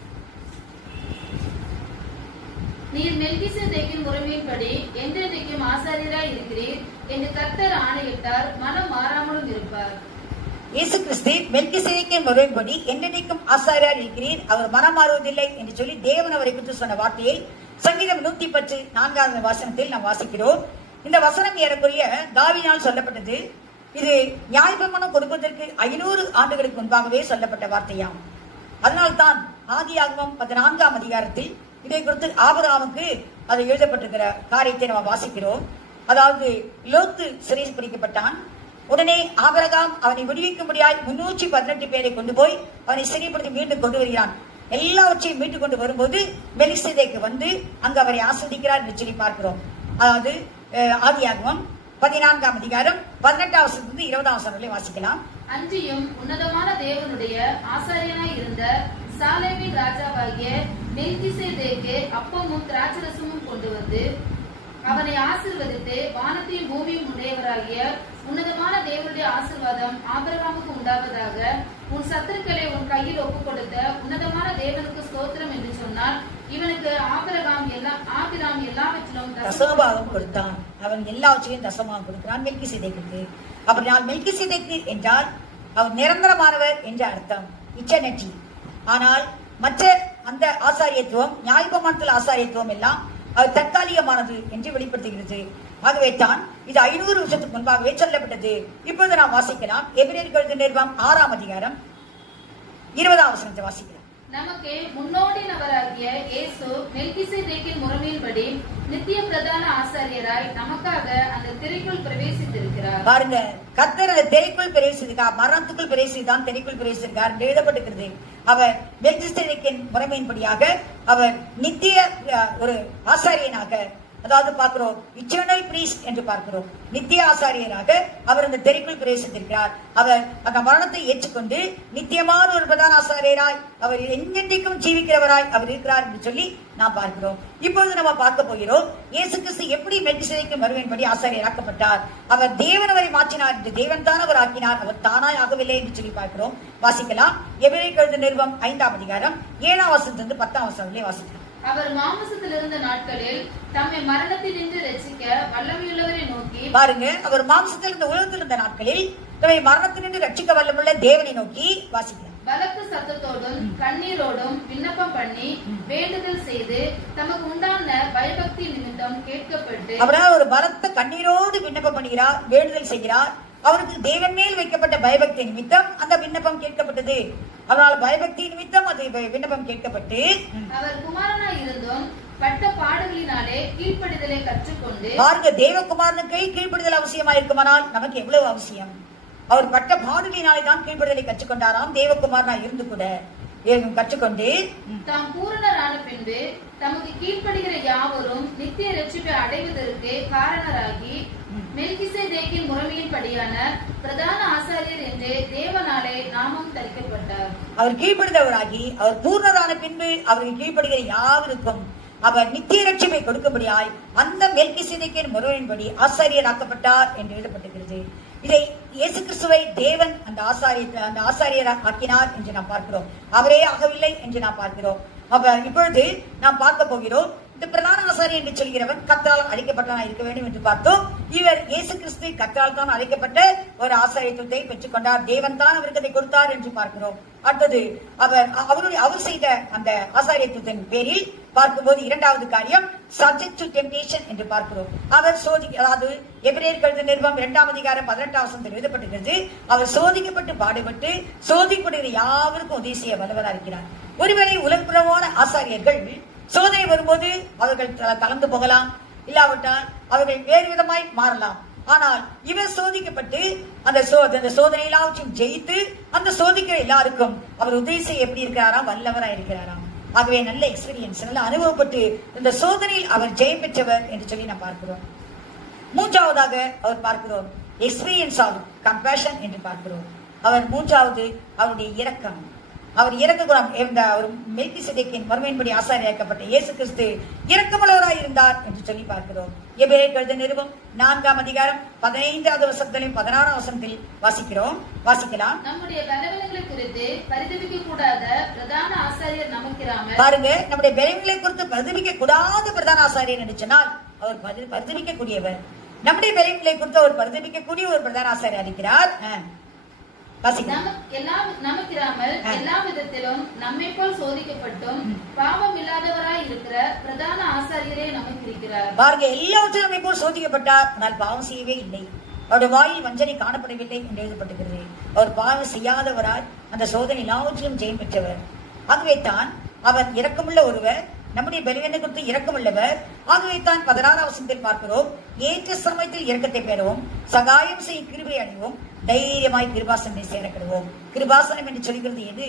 நீர் மெல்கிசேதேக்கின் முறைமையின்படி என்றென்றைக்கும் ஆசாரியராய் இருக்கிறீர் என்று கர்த்தர் ஆணையிட்டார், மனம் மாறாமலும் இருப்பார். இயேசு கிறிஸ்து மெல்கிசேதேக்கின் முறையின்படி என்றென்றைக்கும் ஆசாரியராய் இருக்கிறீர், அவர் மனம் மாறுவதில்லை என்று சொல்லி தேவன் அவரை குறித்து சொன்ன வார்த்தையை சங்கீதம் 110 4ஆம் வசனத்தில் நாம் வாசிக்கிறோம். இந்த வசனம் ஏறக்குறைய தாவீதினால் சொல்லப்பட்டது. இது நியாயப்பிரமாணம் கொடுப்பதற்கு 500 ஆண்டுகளுக்கு முன்பாகவே சொல்லப்பட்ட வார்த்தையாம். அதனால்தான் ஆதியாகமம் 14ஆம் அதிகாரத்தில் இதை குறித்து ஆபிரகாமுக்கு அது எழுதப்பட்டிருக்கிற காரியத்தை நாம் வாசிக்கிறோம். அதாவது லோத்து சிறை பிடிக்கப்பட்டான். உடனே ஆபிரகாம் அவனை விடுவிக்கும்படியாய் 318 பேரை கொண்டு போய் அவனை சிறைப்படுத்தி மீண்டும் கொண்டு வருகிறான். எல்லாவற்றையும் மீட்டு கொண்டு வரும்போது மெல்கிசேதேக்கு வந்து அங்கு அவரை ஆஸ்வதிக்கிறார் என்று சொல்லி பார்க்கிறோம். அதாவது ஆதியாகமம் 14ஆம் அதிகாரம் 18ஆம் வசனத்திலிருந்து 20ஆம் வசனம் வரை வாசிக்கலாம். அன்றியும் உன்னதமான தேவனுடைய ஆசாரியனாய் இருந்த சாலேமின் ராஜாவாகிய மெல்கிசேதேக்கு அப்பமும் திராட்சரசமும் கொண்டு வந்து அவனை ஆசீர்வதித்து, வானத்தையும் பூமியும் உடையவராகிய உன்னதமான தேவனுடைய ஆசீர்வாதம் ஆபிரகாமுக்கு உண்டாவதாக, உன் சத்துருக்களை உன் கையில் ஒப்புக் கொடுத்த உன்னதமான தேவனுக்கு ஸ்தோத்திரம் என்று சொன்னார். இவனுக்கு ஆபிரகாம் எல்லாவற்றிலும் தசமபாகம் கொடுத்தான். அவன் எல்லாவற்றையும் தசமபாகம் கொடுக்கிறான் மெல்கிசேதேக்குக்கு. அப்படினால் மெல்கிசேதேக்கு என்றால் அவர் நிரந்தரமானவர் என்ற அர்த்தம், இட்டர்னிட்டி. ஆனால் மற்ற அந்த ஆசாரியத்துவம், நியாயப்பிரமாணத்தில் ஆசாரியத்துவம் எல்லாம் அது தற்காலிகமானது என்று வெளிப்படுத்துகிறது. ஆகவே தான் இது 500 வருஷத்துக்கு முன்பாகவே சொல்லப்பட்டது. இப்பொழுது நாம் வாசிக்கலாம். எபிரேயர் நிருபம் 6ஆம் அதிகாரம் 20ஆம் வசனத்தை வாசிக்கலாம். நமக்கு முன்னோடினவராகிய இயேசு மெல்கிசேதேக்கின் முறைமையின்படி நித்திய பிரதான ஆசாரியராய் நமக்காக அந்த திரைக்குள் பிரவேசித்திருக்கிறார். பாருங்க, கர்த்தர் அந்த திரைக்குள் பிரவேசித்திருக்கார். மரணத்துக்குள் பிரவேசித்தான், திரைக்குள் பிரவேசித்திருக்கார் என்று எழுதப்பட்டிருக்கிறது. அவர் மெல்கிசேதேக்கின் முறைமையின்படியாக அவர் நித்திய ஒரு ஆசாரியனாக, அதாவது பார்க்கிறோம் இட்டர்னல் பிரீஸ்ட் என்று பார்க்கிறோம், நித்திய ஆசாரியராக அவர் அந்த திரைக்குள் பிரவேசித்திருக்கிறார். அவர் அந்த மரணத்தை ஏற்றுக்கொண்டு நித்தியமான ஒரு பிரதான ஆசாரியராய் அவர் எங்கென்றைக்கும் ஜீவிக்கிறவராய் அவர் இருக்கிறார் என்று சொல்லி நாம் பார்க்கிறோம். இப்பொழுது நம்ம பார்க்க போகிறோம், இயேசு கிறிஸ்து எப்படி மெல்கிசேதேக்கின் முறைமையின்படி ஆசாரியராக்கப்பட்டார். அவர் தேவன் அவரை மாற்றினார் என்று தேவன் தான் அவர் ஆக்கினார், அவர் தானாய் ஆகவில்லை என்று சொல்லி பார்க்கிறோம். வாசிக்கலாம். எபிரேயர் நிருபம் 5ஆம் அதிகாரம் 7ஆம் வசனத்திலிருந்து 10ஆம் வசனம் வரை வாசிக்கலாம். அவர் மாம்சத்தில் இருந்த நாட்களில் தம்மை மரணத்தில் நின்று ரட்சிக்க வல்லமையுள்ளவரை நோக்கி, பாருங்க, அவர் மாம்சத்தில் இருந்த உலகத்தில் இருந்த நாட்களில் தம்மை மரணத்தில் நின்று ரட்சிக்க வல்லமுள்ள தேவனை நோக்கி வாசிக்கலாம். பலத்த சத்தத்தோடும் கண்ணீரோடும் விண்ணப்பம் பண்ணி வேண்டுதல் செய்து தமக்கு உண்டான பயபக்தி நிமித்தம் கேட்கப்பட்டு, அவரால் ஒரு பலத்த கண்ணீரோடு விண்ணப்பம் பண்ணுகிறார், வேண்டுதல் செய்கிறார். அவருக்கு தேவன் மேல் வைக்கப்பட்ட பயபக்தி நிமித்தம் அந்த விண்ணப்பம் கேட்கப்பட்டது. அதனால் பயபக்தி நிமித்தம் அது விண்ணப்பம் கேட்கப்பட்டு, அவர் குமாரனாய் இருந்தும் பட்ட பாடுகளினாலே கீழ்ப்படிதலை கற்றுக்கொண்டு, பாருங்க, தேவகுமாரனுக்கு கீழ்ப்படிதல் அவசியமா இருக்குமானால் நமக்கு எவ்வளவு அவசியம். அவர் பட்ட பாடுகளினாலே தான் கீழ்ப்படிதலை கற்றுக்கொண்டாராம். தேவகுமாரனா இருந்து கூட கற்றுக்கொண்டு தாம் பூரணரான பின்பு தமக்கு கீழ்ப்படுகிற யாவரும் நித்திய ரட்சிப்பை அடைவதற்கு காரணராகி மெல்கிசேதேக்கின் முறைமையின்படியான பிரதான ஆசாரியர் என்று தேவனாலே நாமம் தரிக்கப்பட்டார். அவர் கீழ்ப்படுகிறவராகி அவர் பூர்ணரான பின்பு அவருக்கு கீழ்ப்படுகிற யாவருக்கும் அவர் நித்திய ரட்சிப்பை கொடுக்கும்படியாய் அந்த மெல்கிசேதேக்கின் முறையின்படி ஆசாரியராக்கப்பட்டார் என்று எழுதப்பட்டிருக்கிறது. இதை இயேசு கிறிஸ்துவை தேவன் அந்த ஆசாரியர் ஆக்கினார் என்று நாம் பார்க்கிறோம். அவரே ஆகவில்லை என்று நாம் பார்க்கிறோம். இப்பொழுது நாம் பார்க்க போகிறோம், இந்த பிரதான ஆசாரியர் என்று சொல்கிறவன் கர்த்தரால் அழைக்கப்பட்டவனாய் இருக்க வேண்டும் என்று பார்த்தோம். இவர் இயேசு கிறிஸ்து கர்த்தரால் தான் அழைக்கப்பட்ட ஒரு ஆசாரியத்துவத்தை பெற்றுக் கொண்டார். தேவன் தான் அவருக்கு அதை கொடுத்தார் என்று பார்க்கிறோம். அடுத்தது அவர் செய்த அந்த ஆசாரியத்துவத்தின் பேரில் பார்க்கும்போது இரண்டாவது காரியம் சப்ஜெக்ட் டு டெம்ப்டேஷன் என்று பார்க்கிறோம். அவர் அதாவது எபிரேயர் எழுதின நிருபம் 2ஆம் அதிகாரம் 18ஆம் வசனத்தில் எழுதப்பட்டிருக்கிறது. அவர் சோதிக்கப்பட்டு பாடுபட்டு சோதிக்கப்படுகிற யாவருக்கும் உதவி செய்ய வல்லவராக இருக்கிறார். ஒருவேளை உலகப்புறமான ஆசாரியர்கள் சோதனை வரும்போது அவர்கள் கலந்து போகலாம், இல்லாவிட்டால் அவர்கள் வேறு விதமாய் மாறலாம். ஆனால் இவர் சோதிக்கப்பட்டு அந்த சோதனை எல்லாவற்றையும் ஜெயித்து அந்த சோதிக்கிற எல்லாருக்கும் அவர் உதவி செய்ய எப்படி இருக்கிறாராம், வல்லவரா இருக்கிறாராம். ஆகவே நல்ல எக்ஸ்பீரியன்ஸ், நல்ல அனுபவப்பட்டு இந்த சோதனையில் அவர் ஜெயம் பெற்றவர் என்று சொல்லி நாம் பார்க்கிறோம். மூன்றாவதாக அவர் பார்க்கிறோம் எக்ஸ்பீரியன்ஸ் ஆஃப் கம்பேஷன் என்று பார்க்கிறோம். அவர் மூன்றாவது அவருடைய இரக்கம். அவர் இரக்க குணம். அவர் மெல்கிசேதேக்கின் மறுமையின்படி ஆசாரியராக்கப்பட்ட இயேசு கிறிஸ்து இரக்கமுள்ளவராய் இருந்தார் என்று சொல்லி பார்க்கிறோம். எபிரேயர் எழுதின நிருபம் 4ஆம் அதிகாரம் 15வது வசனத்திலும் 16ஆம் வசனத்தில் வாசிக்கலாம். நம்முடைய பலவீனங்களை குறித்து பரிதபிக்க கூடாத பிரதான ஆசாரியர் நமக்கிராமல். பாருங்க, நம்முடைய பலவீனங்களை குறித்து பரிதபிக்க கூடாத பிரதான ஆசாரியர் என்று சொன்னால் அவர் பரிதபிக்க கூடியவர். நம்முடைய பலவீனங்களை குறித்து அவர் பரிதபிக்க கூடிய ஒரு பிரதான ஆசாரியர் இருக்கிறார். நமக்கிராமல் எல்லா விதத்திலும் நம்மை போல் சோதிக்கப்பட்டும் பாவம் இல்லாதவராய் இருக்கிற பிரதான ஆசாரியரே நமக்கு இருக்கிறார். பாருங்க, எல்லாவற்றிலும் நம்மை போல் சோதிக்கப்பட்டார், ஆனால் பாவம் செய்யவே இல்லை. அவருடைய வாயில் வஞ்சனை காணப்படவில்லை என்று எழுதப்பட்டிருக்கிறது. அவர் பாவம் செய்யாதவராய் அந்த சோதனை எல்லாவற்றிலும் ஜெயம் பெற்றவர். ஆகவே தான் அவர் இரக்கமுள்ள ஒருவர், நம்முடைய பலவீனத்தை குறித்து இரக்கமுள்ளவர். ஆகவே தான் 16ஆம் வசனத்தில் பார்க்கிறோம், ஏற்ற சமயத்தில் இரக்கத்தை பெறவும் சகாயம் செய்ய கிருபை அடைவோம், தைரியமாய் கிருபாசனத்தை சேரக்கிடுவோம். கிருபாசனம் என்று சொல்கிறது எது?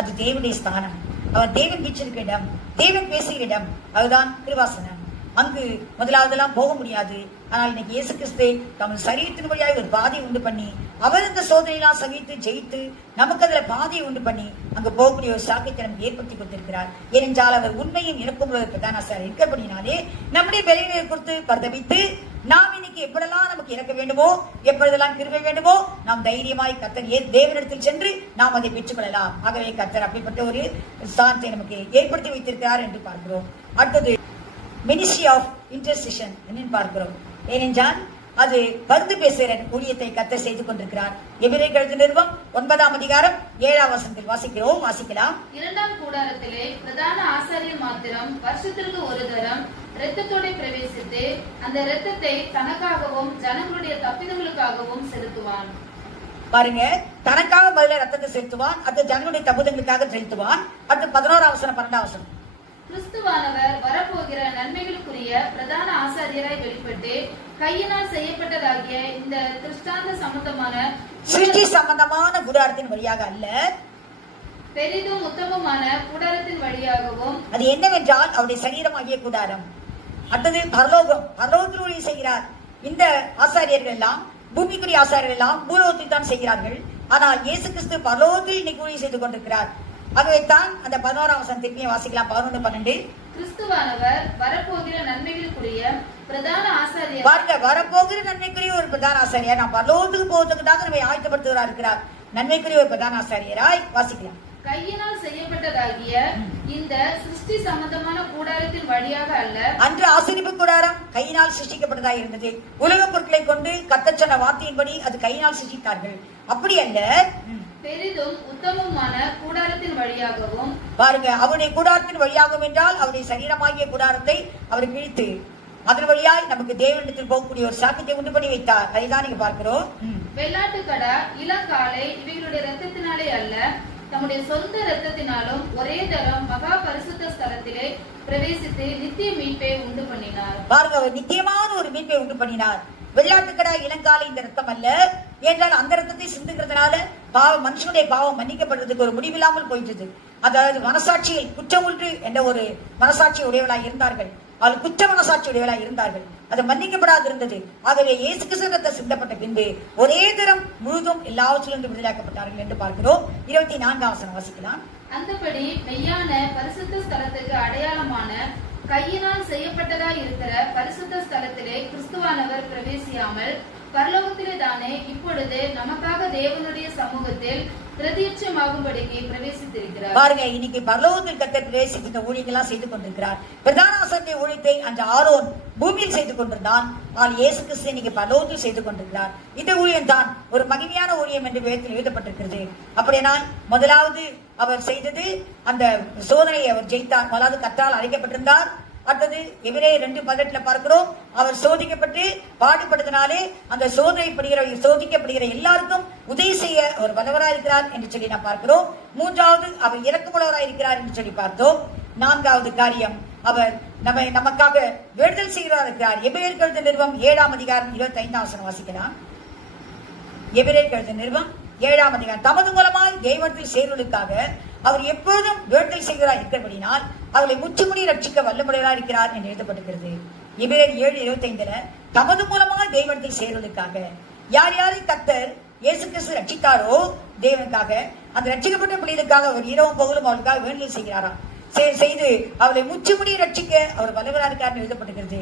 அது தேவனுடைய ஸ்தானம். அவர் தேவன் வீச்சிருக்கிற இடம், தேவன் பேசுகிற இடம், அதுதான் கிருபாசனம். அங்கு முதலாவதெல்லாம் போக முடியாது. ஆனால் இன்னைக்கு இயேசு கிறிஸ்து தமது சரீரத்தின் வழியாக ஒரு பாதையை உண்டு பண்ணி அவர் இந்த சோதனையெல்லாம் சகித்து ஜெயித்து நமக்கு அதுல பாதையை உண்டு பண்ணி அங்கு போகக்கூடிய ஒரு சாக்கியத்தை நமக்கு ஏற்படுத்தி கொடுத்திருக்கிறார். ஏனென்றால் அவர் உண்மையும் இறக்கும் பிரதான ஆசாரியர் இருக்கிறபடினாலே நம்முடைய பலவீனங்களை குறித்து பரிதபித்து நாம் இன்னைக்கு எப்படியெல்லாம் நமக்கு இறக்க வேண்டுமோ, எப்பொழுதெல்லாம் கிருபை வேண்டுமோ, நாம் தைரியமாய் கர்த்தர் தேவனிடத்தில் சென்று நாம் அதை பெற்றுக் கொள்ளலாம். ஆகவே கர்த்தர் அப்படிப்பட்ட ஒரு ஸ்தானத்தை நமக்கு ஏற்படுத்தி வைத்திருக்கிறார் என்று பார்க்கிறோம். அடுத்தது மினிஸ்ட்ரி ஆஃப் இன்டர்செஷன் என்று பார்க்கிறோம். ஏனென்றால் அது பரிந்து பேசுகிற ஊழியத்தை கர்த்தர் செய்து கொண்டிருக்கிறார். எபிரேயர் எழுதின நிருபம் 9ஆம் அதிகாரம் 7ஆம் வசனத்தில் வாசிக்கலாம். 2ஆம் கூடாரத்திலே பிரதான ஆசாரியர் மாத்திரம் வருஷத்திற்கு ஒரு தரம் இரத்தத்தோட பிரவேசித்து அந்த இரத்தத்தை தனக்காகவும் ஜனங்களுடைய தப்பிதங்களுக்காகவும் செலுத்துவான். பாருங்க, தனக்காக முதல்ல ரத்தத்தை செலுத்துவான், அது ஜனங்களுடைய தப்பிதங்களுக்காக செலுத்துவான். அடுத்து 11ஆம் வசனம் 12ஆம் வசனம். கிறிஸ்துவானவர் வரப்போகிற நன்மைகளுக்குரிய பிரதான ஆசாரியராய் வெளிப்பட்டு கையினால் செய்யப்பட்டதாகிய இந்த கிறிஸ்தாந்த சம்பந்தமான சிருஷ்டி சம்பந்தமான கூடாரத்தின் வழியாக அல்ல, பெரிதும் உத்தமமான கூடாரத்தின் வழியாகவும். அது என்னவென்றால் அவருடைய சரீரமாகிய கூடாரம். அடுத்தது பரலோகத்தில் ஊழியம் செய்கிறார். இந்த ஆசாரியர்கள் எல்லாம், பூமிக்குரிய ஆசாரியர்கள் எல்லாம் பூலோகத்தில் தான் செய்கிறார்கள். ஆனால் இயேசு கிறிஸ்து பரலோகத்தில் இன்னைக்கு ஊழியம் செய்து கொண்டிருக்கிறார். ஆகவே தான் அந்த 11ஆம் வசனம் திருப்பியும் வாசிக்கலாம். 11, 12. கிறிஸ்துவானவர் வரப்போகிற நன்மைகளுக்குரிய பிரதான ஆசாரியர். பாருங்க, வரப்போகிற நன்மைக்குரிய ஒரு பிரதான ஆசாரியர், நாம் பரலோகத்துக்கு போவதற்காக நம்மை ஆயத்தப்படுத்துகிறார் இருக்கிறார். நன்மைக்குரிய ஒரு பிரதான ஆசாரியராய் வாசிக்கலாம். கையினால் செய்யப்பட்டதாகிய இந்த சிருஷ்டி சம்பந்தமான கூடாரத்தின் வழியாக அல்ல. அன்று ஆசரிப்பு கூடாரம் கையினால் சிருஷ்டிக்கப்பட்டதாக இருந்தது. உலக பொருட்களை கொண்டு கர்த்தர் சொன்ன வார்த்தையின்படி அது கையினால் சிருஷ்டித்தார்கள். அப்படி அல்ல, பெரிதும் உத்தமமான கூடாரத்தின் வழியாகவும். பாருங்க, அவருடைய கூடாரத்தின் வழியாகவும் என்றால் அவருடைய சரீரமாகிய கூடாரத்தை அவர் கிழித்து அதன் வழியாய் நமக்கு தேவனிடத்தில் போகக்கூடிய ஒரு சாக்கியத்தை உண்டு பண்ணி வைத்தார். அதைதான் நீங்க பார்க்கிறோம். வெள்ளாட்டுக்கடா இளங்காலை இவைகளுடைய ரத்தத்தினாலே அல்ல, தம்முடைய சொந்த ரத்தத்தினாலும் ஒரே தரம் மகா பரிசுத்த ஸ்தலத்திலே பிரவேசித்து நித்திய மீட்பை உண்டு பண்ணினார். பாருங்க, அவர் நித்தியமான ஒரு மீட்பை உண்டு பண்ணினார். வெள்ளாட்டுக்கடா இளங்காலை இந்த ரத்தம் அல்ல, என்றால் அந்த ரத்தத்தை சிந்துகிறதுனால மனுஷனுடைய பாவம் மன்னிக்கப்படுறதுக்கு ஒரு முடிவில்லாமல் போயிட்டது. அதாவது மனசாட்சியில் குற்றம் உண்டு என்ற ஒரு மனசாட்சி உடையவளாய் இருந்தார்கள். அவள் குற்ற மனசாட்சி உடையவளாய் இருந்தார்கள். அது மன்னிக்கப்படாது இருந்தது. ஆகவே இயேசு கிறிஸ்து ரத்தம் சிந்தப்பட்ட பின்பு ஒரே தரம் முழுதும் எல்லாவற்றிலிருந்து விடுதலையாக்கப்பட்டார்கள் என்று பார்க்கிறோம். 24ஆம் வசனம் வாசிக்கலாம். அந்தபடி மெய்யான பரிசுத்த ஸ்தலத்துக்கு அடையாளமான கையினால் செய்யப்பட்டதாய் இருக்கிற பரிசுத்த ஸ்தலத்திலே கிறிஸ்துவானவர் பிரவேசியாமல் பரலோகத்திலே தானே இப்பொழுது நமக்காக தேவனுடைய சமூகத்தில் பிரதியட்சமாகும்படிக்கு பிரவேசித்திருக்கிறார். பாருங்க, இன்னைக்கு பரலோகத்தில் கர்த்தர் பிரவேசித்து இந்த ஊழியெல்லாம் செய்து கொண்டிருக்கிறார். பிரதான ஆசாரிய ஊழியத்தை அந்த ஆரோன் பூமியில் செய்து கொண்டிருந்தான். ஆனால் இயேசு கிறிஸ்து இன்னைக்கு பரலோகத்தில் செய்து கொண்டிருக்கிறார். இந்த ஊழியம் தான் ஒரு மகிமையான ஊழியம் என்று வேதத்தில் எழுதப்பட்டிருக்கிறது. அப்படியானால் முதலாவது அவர் செய்தது அந்த சோதனையை அவர் ஜெயித்தார். முதலாவது கர்த்தரால் அழைக்கப்பட்டிருந்தார். அடுத்தது எபிரேயர் 2:18 பார்க்கிறோம், அவர் சோதிக்கப்பட்டு பாடுபடுத்தினாலே அந்த சோதிக்கப்படுகிற எல்லாருக்கும் உதவி செய்ய அவர் வல்லவராயிருக்கிறார் என்று சொல்லி நாம் பார்க்கிறோம். மூன்றாவது அவர் இரக்கமுள்ளவராயிருக்கிறார் என்று சொல்லி பார்த்தோம். நான்காவது காரியம், அவர் நமக்காக வேண்டுதல் செய்கிறார் இருக்கிறார். எபிரேயர் எழுதின நிருபம் 7:25 வாசிக்கலாம். எபிரேயர் எழுதின நிருபம் 7 தமது மூலமாய் தெய்வத்தில் சேர்வதற்காக அவர் எப்பொழுதும் வேண்டுதல் செய்கிறார் இருக்கிறபடினால் அவர்களை முற்றுமுடி ரட்சிக்க வல்லமுடையவராய் இருக்கிறார் என்று எழுதப்பட்டிருக்கிறது. எபிரேயர் 7:25 தமது மூலமாய் தெய்வத்தில் சேர்வதற்காக யார் யாரை கர்த்தர் இயேசு கிறிஸ்து ரட்சித்தாரோ தேவனுக்காக, அந்த ரட்சிக்கப்பட்ட பிள்ளைகளுக்காக அவர் இரவும் பகலும் அவர்களுக்காக வேண்டுதல் செய்கிறாராம். செய்து அவர்களை முற்றுமுடி ரட்சிக்க அவர் வல்லவராய் இருக்கிறார் என்று எழுதப்பட்டிருக்கிறது.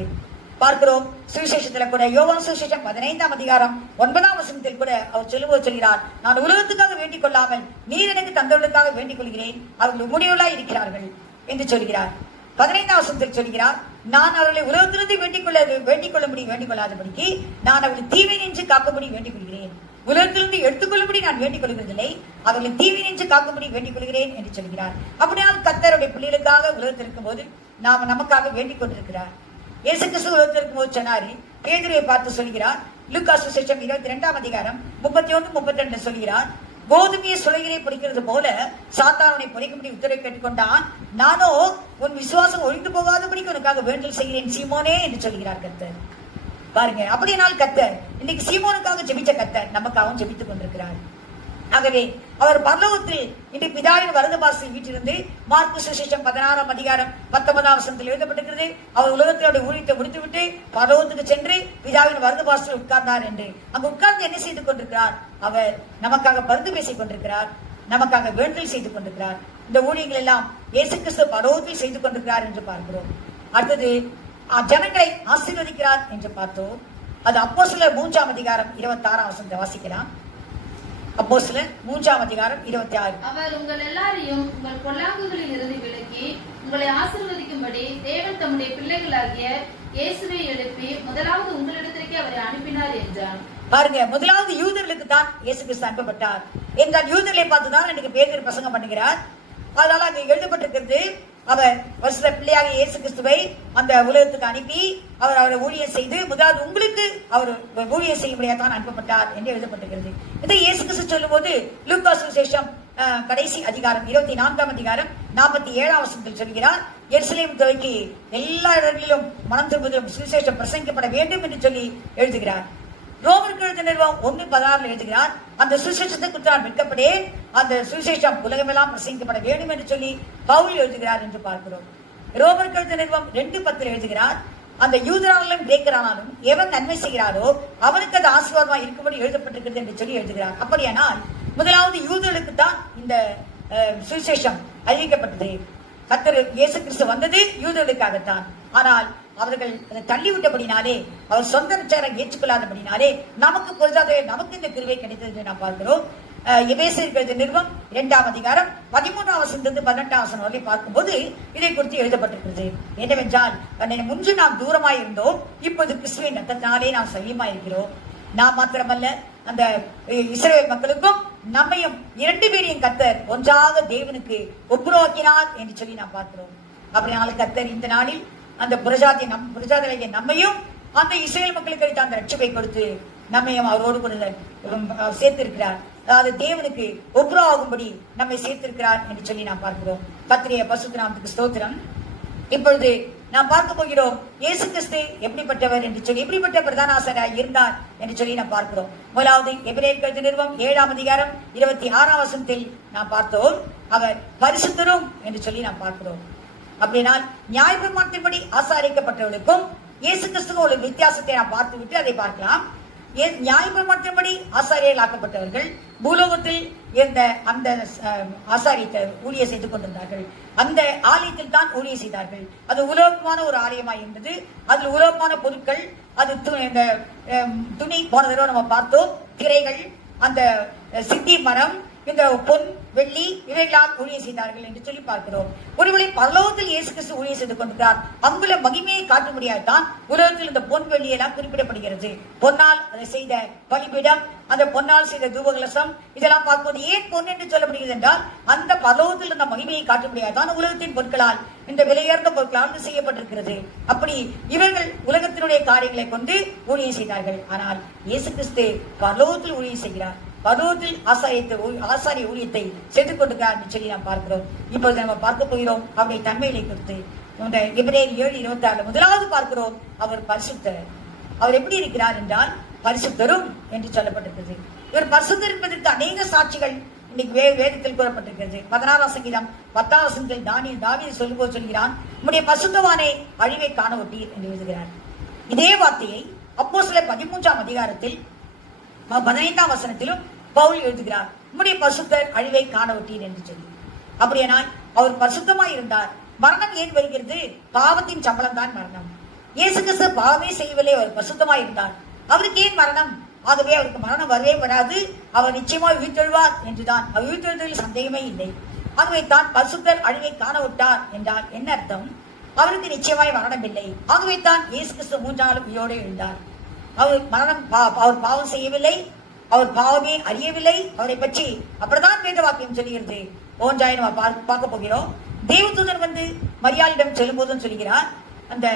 பார்க்கிறோம் சுவிசேஷத்துல கூட, யோவான் சுவிசேஷம் 15:9 கூட அவர் சொல்கிறார், நான் உலகத்துக்காக வேண்டிக் கொள்ளாமல் நீர் எனக்கு தந்தவர்களுக்காக வேண்டிக் கொள்கிறேன், அவர்கள் உம்முடையவர்களாய் இருக்கிறார்கள் என்று சொல்கிறார். 15 சொல்கிறார், நான் அவர்களை உலகத்திலிருந்து வேண்டிக் கொள்ளாதபடிக்கு நான் அவர்களை தீமை நின்று காக்கும்படி வேண்டிக் கொள்கிறேன். உலகத்திலிருந்து எடுத்துக்கொள்ளும்படி நான் வேண்டிக் கொள்கிறதில்லை, அவர்களை தீமை நின்று காக்கும்படி வேண்டிக் கொள்கிறேன் என்று சொல்கிறார். அப்படினால் கர்த்தருடைய பிள்ளைகளுக்காக உலகத்தில் இருக்கும் போது நாம் நமக்காக வேண்டிக் கொண்டிருக்கிறார். இயேசு கிறிஸ்து உலகத்தில் இருக்கும் போது சொன்னாரு, பேதுருவை பார்த்து சொல்கிறார். லூக்கா சுவிசேஷம் 22:31-32 சொல்கிறார், கோதுமையை சுளைகளை பொறிக்கிறது போல சாத்தானை பொறிக்கும்படி உத்தரவை கேட்டுக்கொண்டான், நானோ உன் விசுவாசம் ஒழிந்து போகாதபடிக்கு உனக்காக வேண்டுதல் செய்கிறேன் சீமோனே என்று சொல்கிறார் கர்த்தர். பாருங்க, அப்படினால் கர்த்தர் இன்னைக்கு சீமோனுக்காக ஜெபிச்ச கர்த்தர் நமக்காகவும் ஜெபித்துக் கொண்டிருக்கிறார். ஆகவே அவர் பரலோகத்தில் இன்று பிதாவின் வலது பாசத்தில் வீட்டிலிருந்து மார்க்கு சுவிசேஷம் 16:19 எழுதப்பட்டிருக்கிறது, அவர் உலகத்தினுடைய ஊழியத்தை முடித்துவிட்டு பரலோகத்துக்கு சென்று பிதாவின் வலது பாசத்தில் உட்கார்ந்தார் என்று. அங்கு உட்கார்ந்து என்ன செய்து கொண்டிருக்கிறார்? அவர் நமக்காக பரிந்து பேசிக் கொண்டிருக்கிறார், நமக்காக வேண்டுதல் செய்து கொண்டிருக்கிறார். இந்த ஊழியங்கள் எல்லாம் இயேசு கிறிஸ்து பரலோகத்தில் செய்து கொண்டிருக்கிறார் என்று பார்க்கிறோம். அடுத்தது ஜனங்களை ஆசீர்வதிக்கிறார் என்று பார்த்தோம். அது அப்போஸ்தலர் 3:26 வாசிக்கலாம். அப்போஸ்தலர் 3:26. அவர் உங்கள் எல்லாரையும் உங்கள் பொல்லாங்குகளில் இருந்து விலக்கி உங்களை ஆசீர்வதிக்கும்படி தேவன் தம்முடைய பிள்ளைகளாகிய இயேசுவை எழுப்பி முதலாவது உங்களிடத்திற்கே அவரை அனுப்பினார் என்றார். பாருங்க, முதலாவது யூதர்களுக்கு தான் இயேசு கிறிஸ்து அனுப்பப்பட்டார் என்றால் யூதர்களை பார்த்துதான் எனக்கு பேதுரு பிரசங்கம் பண்ணுகிறார். அதனால அங்க எழுதப்பட்டிருக்கிறது, அவர் வருஷ பிள்ளையாக இயேசு கிறிஸ்துவை அந்த உலகத்துக்கு அனுப்பி அவர் அவரை ஊழியம் செய்து முதலாவது உங்களுக்கு அவர் ஊழியம் செய்யும்படியாக தான் அனுப்பப்பட்டார் என்று எழுதப்பட்டிருக்கிறது. இதை இயேசு கிறிஸ்து சொல்லும் போது லூக்கா சுவிசேஷம் கடைசி அதிகாரம் 24:47 சொல்கிறார், எருசலேம் துவக்கி எல்லா இடங்களிலும் மனம் திரும்புவதும் சுவிசேஷம் பிரசங்கிக்கப்பட வேண்டும் என்று சொல்லி எழுதுகிறார். ரோமருக்கு எழுதின நிருபம் 1:16 எழுதுகிறார், அந்த சுவிசேஷத்துக்கு நான் விற்கப்படேன், அந்த சுவிசேஷம் உலகமெல்லாம் பிரசங்கிக்கப்பட வேண்டும் என்று சொல்லி பவுல் எழுதுகிறார் என்று பார்க்கிறோம். ரோமருக்கு எழுதின நிருபம் 2:10 எழுதுகிறார், அந்த யூதரானாலும் கிரேக்கரானாலும் எவன் நன்மை செய்கிறாரோ அவனுக்கு அது ஆசீர்வாதமாக இருக்கும்படி எழுதப்பட்டிருக்கிறது என்று சொல்லி எழுதுகிறார். அப்படியானால் முதலாவது யூதர்களுக்கு தான் இந்த சுவிசேஷம் அறிவிக்கப்பட்டது. கர்த்தர் இயேசு கிறிஸ்து வந்தது யூதர்களுக்காகத்தான். ஆனால் அவர்கள் தள்ளிவிட்டபடினாலே, அவர் சொந்த ரட்சகரை ஏற்றுக்கொள்ளாதபடினாலே நமக்கு பொருளாதார நமக்கு இந்த கிருபை கிடைத்தது என்று நாம் பார்க்கிறோம். எபேசியர் நிருபம் 2:13-18 வரை பார்க்கும்போது இதை குறித்து எழுதப்பட்டிருக்கிறது. என்னவென்றால், முன்பு நாம் தூரமாய் இருந்தோம், இப்போது கிறிஸ்துவின் ரத்தத்தினாலே நாம் சமீபமாய் இருக்கிறோம். நாம் மாத்திரமல்ல, அந்த இஸ்ரவேல் மக்களுக்கும் நம்மையும் 2 பேரையும் கர்த்தர் ஒன்றாக தேவனுக்கு ஒப்புரவாக்கினார் என்று சொல்லி நாம் பார்க்கிறோம். அப்படினால கர்த்தர் இந்த நாளில் அந்த புரஜாதியாகிய நம்மையும் அந்த இஸ்ரவேல் மக்களுக்கு அளித்த அந்த ரட்சிப்பை கொடுத்து நம்மையும் அவரோடு கூட சேர்த்திருக்கிறார். அதாவது தேவனுக்கு ஒப்புரவாகும்படி நம்மை சேர்த்திருக்கிறார் என்று சொல்லி நாம் பார்க்கிறோம். கர்த்தருடைய பரிசுத்த நாமத்துக்கு ஸ்தோத்திரம். இப்பொழுது நாம் பார்க்க போகிறோம் இயேசு கிறிஸ்து எப்படிப்பட்டவர் என்று சொல்லி, எப்படிப்பட்ட பிரதான ஆசாரியராய் இருந்தார் என்று சொல்லி நாம் பார்க்கிறோம். முதலாவது எபிரேயர் எழுதின நிருபம் 7:26 நாம் பார்த்தோம், அவர் பரிசுத்தரும் என்று சொல்லி நாம் பார்க்கிறோம். அப்படினால் நியாயப்பிரமாணத்தின்படி ஆசாரிக்கப்பட்டவர்களுக்கும் இயேசு கிறிஸ்துவும் ஒரு வித்தியாசத்தை நாம் பார்த்து விட்டு அதை பார்க்கலாம். நியாயப்பிரமாணத்தின்படி ஆசாரியர்கள் ஆக்கப்பட்டவர்கள் பூலோகத்தில் இருந்த அந்த ஆசாரியத்தை ஊழிய செய்து கொண்டிருந்தார்கள். அந்த ஆலயத்தில் தான் ஊழிய செய்தார்கள். அது உலோகமான ஒரு ஆலயமாய் இருந்தது. அதில் உலோகமான பொருட்கள், அது துணி போன தடவை நம்ம பார்த்தோம், திரைகள், அந்த சித்தி மரம், இந்த பொன் வெள்ளி இவைகளால் ஊழிய செய்தார்கள் என்று சொல்லி பார்க்கிறோம். ஒருவேளை பரலோகத்தில் இயேசு கிறிஸ்து ஊழிய செய்து கொண்டிருக்கிறார். அங்குள்ள மகிமையை காட்ட முடியாதுதான் உலகத்தில் இந்த பொன் வெள்ளியெல்லாம் குறிப்பிடப்படுகிறது. பொன்னால் அதை செய்த பலிபீடம், அந்த பொன்னால் செய்த தூபகலசம், இதெல்லாம் பார்க்கும்போது ஏன் பொன் என்று சொல்லப்படுகிறது என்றால் அந்த பரலோகத்தில் இந்த மகிமையை காட்ட முடியாதுதான் உலகத்தின் பொருட்களால், இந்த விலையுயர்ந்த பொருட்களால் செய்யப்பட்டிருக்கிறது. அப்படி இவர்கள் உலகத்தினுடைய காரியங்களை கொண்டு ஊழியம் செய்தார்கள். ஆனால் இயேசு கிறிஸ்து பரலோகத்தில் ஊழியம் செய்கிறார். பரலோகத்தில் ஆசாரிய ஊழியத்தை செய்து கொண்டிருக்கிறார் என்று சொல்லி நாம் பார்க்கிறோம். இப்பொழுது நம்ம பார்க்க போகிறோம் அவருடைய தன்மைகளை குறித்து. எபிரேயர் 7:26 முதலாவது பார்க்கிறோம், அவர் பரிசுத்தர். அவர் எப்படி இருக்கிறார் என்றால் பரிசுத்தரும் என்று சொல்லப்பட்டிருக்கிறது. இவர் பரிசுத்தர் என்பதற்கு அநேக சாட்சிகள் இன்னைக்கு வேதத்தில் கூறப்பட்டிருக்கிறது. 16ஆம் சங்கீதம் 10ஆம் வசனத்தில் தாவீது சொல்லும்போது சொல்கிறான், உம்முடைய பரிசுத்தவானை அழிவை காண ஒட்டீர் என்று எழுதுகிறார். இதே வார்த்தையை அப்போஸ்தலர் 13ஆம் அதிகாரத்தில் 15ஆம் வசனத்திலும் பவுல் எழுதுகிறார், உம்முடைய பரிசுத்தர் அழிவை காண ஒட்டீர் என்று சொல்லி. அப்படியானால் அவர் பரிசுத்தமாய் இருந்தார். மரணம் ஏன் வருகிறது? பாவத்தின் சம்பளம் தான் மரணம். இயேசு கிறிஸ்து பாவமே செய்யவில்லை, அவர் பரிசுத்தமாய் இருந்தார். அவருக்கு ஏன் மரணம்? ஆகவே அவருக்கு மரணம் வரவே வராது. அவர் நிச்சயமாக உயிர்த்தெழுவார் என்றுதான். அவர் உயிர்த்தெழுவதில் சந்தேகமே இல்லை. ஆகவே தான் பரிசுத்தர் அழிவை காண விட்டார் என்றால் என்ன அர்த்தம்? அவருக்கு நிச்சயமாய் மரணம் இல்லை. ஆகவே தான் இயேசு கிறிஸ்து 3 நாள் உயிரோடு எழுந்தார். அவர் பாவம் செய்யவில்லை, அவர் பாவமே அறியவில்லை. அவரை பற்றி அப்படிதான் வேத வாக்கியம் சொல்கிறது. ஒன்றாய் நம்ம பார்க்க போகிறோம். தேவதூதன் வந்து மரியாளிடம் சொல்லும் போதும் சொல்கிறார். அந்த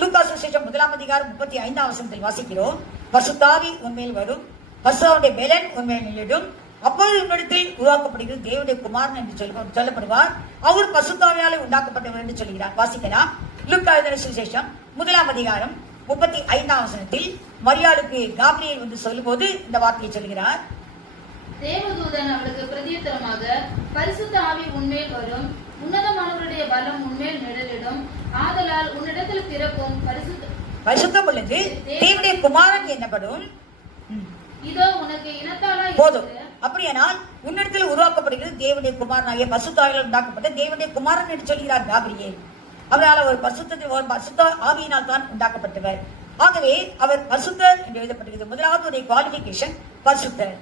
லூக்கா சுவிசேஷம் 1ஆம் அதிகாரம் 35ஆம் வசனத்தில் வாசிக்கிறோம், பரிசுத்தாவி உன்மேல் வரும், பரிசுத்தாவினுடைய பெலன் உன்மேல் நின்றிடும், அப்போது உன்னிடத்தில் உருவாக்கப்படுகிறது தேவனுடைய குமாரன் என்று சொல்லப்படுவார். அவர் பரிசுத்தாவியாலே உண்டாக்கப்பட்டவர் என்று சொல்கிறார். வாசிக்கலாம். லூக்கா சுவிசேஷம் 1ஆம் அதிகாரம் 35ஆம் வசனத்தில் மரியாளுக்கு காபிரியேல் வந்து சொல்லும் போது இந்த வார்த்தையை சொல்கிறார். தேவதூதன் அவளுக்கு பிரதியுத்தரமாக, பரிசுத்த ஆவி உன்மேல் வரும், உன்னதமானவருடைய பலம் உன்மேல் நிழலிடும், ஆதலால் உன்னிடத்தில் பிறக்கும் பரிசுத்தம் உள்ளது தேவனுடைய குமாரன் என்னப்படும். இதோ உனக்கு இனத்தாலாய் போதும். அப்படியானால் உன்னிடத்தில் உருவாக்கப்படுகிறது தேவனுடைய குமாரனாகிய பரிசுத்தாவியால் உண்டாக்கப்பட்ட தேவனுடைய குமாரன் என்று சொல்கிறார் காபிரியேல். அவரால் அவர் பரிசுத்த ஆவியினால் தான் உண்டாக்கப்பட்டவர். ஆகவே அவர் பரிசுத்தர் என்று எழுதப்பட்டிருக்கிறது. முதலாவது குவாலிபிகேஷன் பரிசுத்தர்.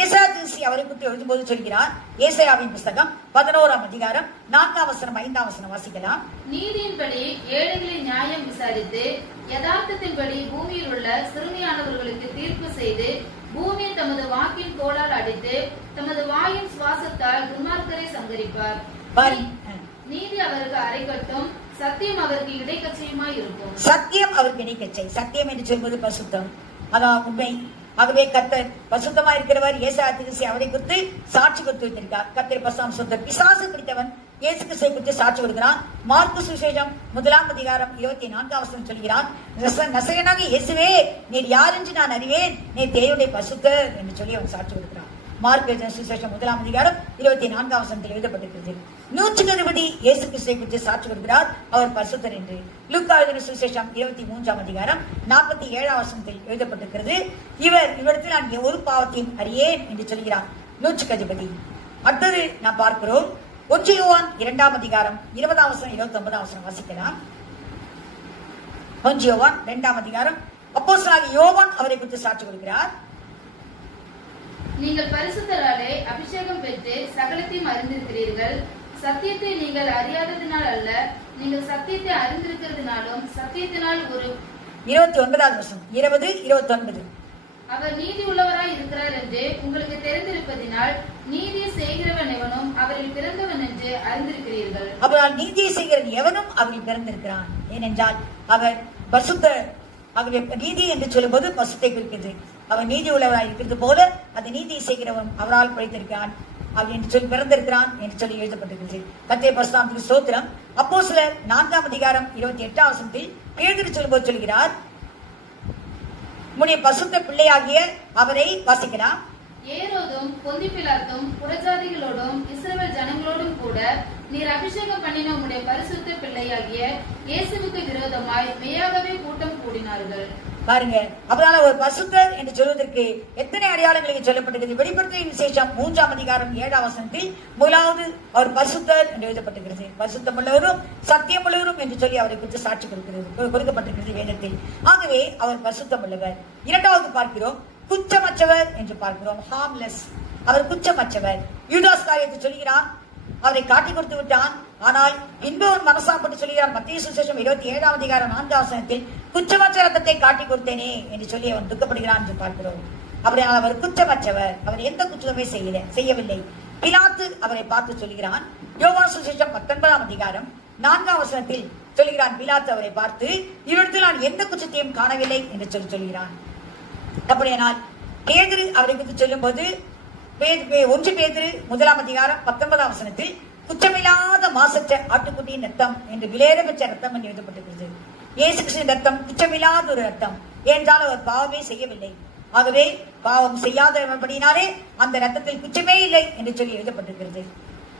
ஏசாயா தீர்க்கதரிசி அவரை குறித்து எழுதும்போது சொல்கிறார். ஏசாயாவின் புஸ்தகம் 11ஆம் அதிகாரம் 4ஆம் வசனம் 5ஆம் வசனம் வாசிக்கலாம். நீதியின்படி ஏழைகளை நியாயம் விசாரித்து யதார்த்தத்தின்படி பூமியில் உள்ள சிறுமியானவர்களுக்கு தீர்ப்பு செய்து பூமியை தமது வாக்கின் கோலால் அடித்து தமது வாயின் சுவாசத்தால் துன்மார்க்கரை சங்கரிப்பார். நீதி அவருக்கு அரைக்கட்டும், சத்தியம் அவருக்கு இடைக்கச்சையுமாய் இருக்கும். சத்தியம் அவருக்கு இடைக்கச்சை. சத்தியம் என்று சொல்வது பரிசுத்தம், அதான் உண்மை. ஆகவே கர்த்தர் பரிசுத்தமா இருக்கிறவர். ஏசாயா தீர்க்கதரிசி அவரை குறித்து சாட்சி கொடுத்து வைத்திருக்கார். கர்த்தர் பரிசுத்தம் சொல்றார். பிசாசு பிடித்தவன் இயேசு கிறிஸ்துவை குறித்து சாட்சி கொடுக்கிறான். மார்க்கு சுவிசேஷம் 1ஆம் அதிகாரம் 24ஆம் வசனம் சொல்கிறான், நசரேயனாகிய இயேசுவே நீர் யார் என்று நான் அறிவேன், நீர் தேவனுடைய பரிசுத்தர் என்று சொல்லி அவன் சாட்சி கொடுக்கிறான். மார்க்கு சுவிசேஷம் 1ஆம் அதிகாரம் 24ஆம் வசனத்தில் எழுதப்பட்டிருக்கிறது. 120 இயேசு கிறிஸ்துவை குறித்து சாட்சி கொடுக்கிறார், அவர் பரிசுத்தர் என்று. லூக்கா சுவிசேஷம் 23ஆம் அதிகாரம் 47ஆம் வசனத்தில் எழுதப்பட்டிருக்கிறது, இவரிடத்தில் நான் ஒரு பாவத்தையும் அறியேன் என்று சொல்கிறார் 120. அடுத்தது நாம் பார்க்கிறோம் 1 யோவான் 2ஆம் அதிகாரம் 20ஆம் வசனம் 29ஆம் வசனம் வாசிக்கலாம். 1 யோவான் 2ஆம் அதிகாரம் அப்போஸ்தலனாகிய யோவான் அவரை குறித்து சாட்சி கொடுக்கிறார். நீங்கள் பரிசுத்தராலே அபிஷேகம் பெற்று சகலத்தையும் அறிந்திருக்கிறீர்கள். சத்தியத்தை நீங்கள் அறியாததினால் அல்ல, நீங்கள் சத்தியத்தை அறிந்திருக்கிறதுனாலும் சத்தியத்தினால் ஒரு 29ஆம் வசனம் 20-29. அவர் நீதி உள்ளவராய் இருக்கிறார் என்று உங்களுக்கு தெரிந்திருப்பதினால் நீதியை செய்கிறவன் எவனும் அவரில் பிறந்தவன் என்று அறிந்திருக்கிறீர்கள். அவரால் நீதியை செய்கிறவன் எவனும் அவரில் பிறந்திருக்கிறான். ஏனென்றால் அவர் பரிசுத்தர். ஆகவே நீதி என்று சொல்லும்போது பரிசுத்தை குறிக்கிறது. அவர் நீதி உள்ளவராய் இருக்கிறது போல அந்த நீதியை செய்கிறவன் அவரால் பிழைத்திருக்கிறான் என்று சொல்லி பிறந்திருக்கிறான் என்று சொல்லி எழுதப்பட்டிருக்கிறது. கர்த்தருடைய பரிசுத்தத்திற்கு ஸ்தோத்திரம். அப்போஸ்தலர் 4ஆம் அதிகாரம் 28ஆம் வசனத்தில் பேதுரு சொல்லும்போது சொல்கிறார், உம்முடைய பரிசுத்த பிள்ளையாகிய அவரை வாசிக்கலாம். ஏரோதும் பொந்தி பிலாத்தும் புறஜாதிகளோடும் இஸ்ரவேல் ஜனங்களோடும் கூட நீர் அபிஷேகம் பண்ணின உம்முடைய பரிசுத்த பிள்ளையாகிய இயேசுவுக்கு விரோதமாய் மெய்யாகவே கூட்டம் கூடினார்கள். பாருங்க. அதனால ஒரு பரிசுத்தர் என்று சொல்வதற்கு எத்தனை அடையாளங்களுக்கு சொல்லப்பட்டிருக்கிறது. வெளிப்படுத்தின விசேஷம் 3ஆம் அதிகாரம் 7ஆம் வசனத்தில் முதலாவது அவர் பரிசுத்தர் என்று எழுதப்பட்டிருக்கிறது. பரிசுத்தம் உள்ளவரும் சத்தியம் உள்ளவரும் என்று சொல்லி அவரை குறித்து சாட்சி கொடுக்கப்பட்டிருக்கிறது வேதத்தில். ஆகவே அவர் பரிசுத்தம் உள்ளவர். இரண்டாவது பார்க்கிறோம் குற்றமற்றவர் என்று பார்க்கிறோம். ஹார்ம்லெஸ். அவர் குற்றமற்றவர். யூதாஸ் காரியத்தை சொல்கிறான், அவரை காட்டி கொடுத்து விட்டான். ஆனால் இன்னொரு மனசாப்பட்டு சொல்கிறார். மத்திய சுவிசேஷம் 27ஆம் அதிகாரம் 4ஆம் வசனத்தில் குற்றமற்ற ரத்தத்தை காட்டி கொடுத்தேனே என்று சொல்லி அவன் துக்கப்படுகிறான் என்று பார்க்கிறோம். அப்படி அவர் குற்றமற்றவர். அவர் எந்த குற்றமே செய்யவில்லை. பிலாத்து அவரை பார்த்து சொல்கிறான். யோவான் சுவிசேஷம் 19ஆம் அதிகாரம் 4ஆம் வசனத்தில் சொல்கிறான். பிலாத்து அவரை பார்த்து இவரிடத்தில் நான் எந்த குற்றத்தையும் காணவில்லை என்று சொல்கிறான். அப்படியானால் பேதுரு அவரை குறித்து சொல்லும் போது 1 பேதுரு 1ஆம் அதிகாரம் 19ஆம் வசனத்தில் குற்றமில்லாத மாசற்ற ஆட்டுக்குட்டியின் ரத்தம் என்று விலையேற பெற்ற ரத்தம் என்று எழுதப்பட்டிருக்கிறது. இயேசு கிறிஸ்துவின் ரத்தம் குற்றமில்லாத ஒரு ரத்தம். ஏனென்றால் அவர் பாவமே செய்யவில்லை. ஆகவே பாவம் செய்யாதபடினாலே அந்த ரத்தத்தில் குற்றமே இல்லை என்று சொல்லி எழுதப்பட்டிருக்கிறது.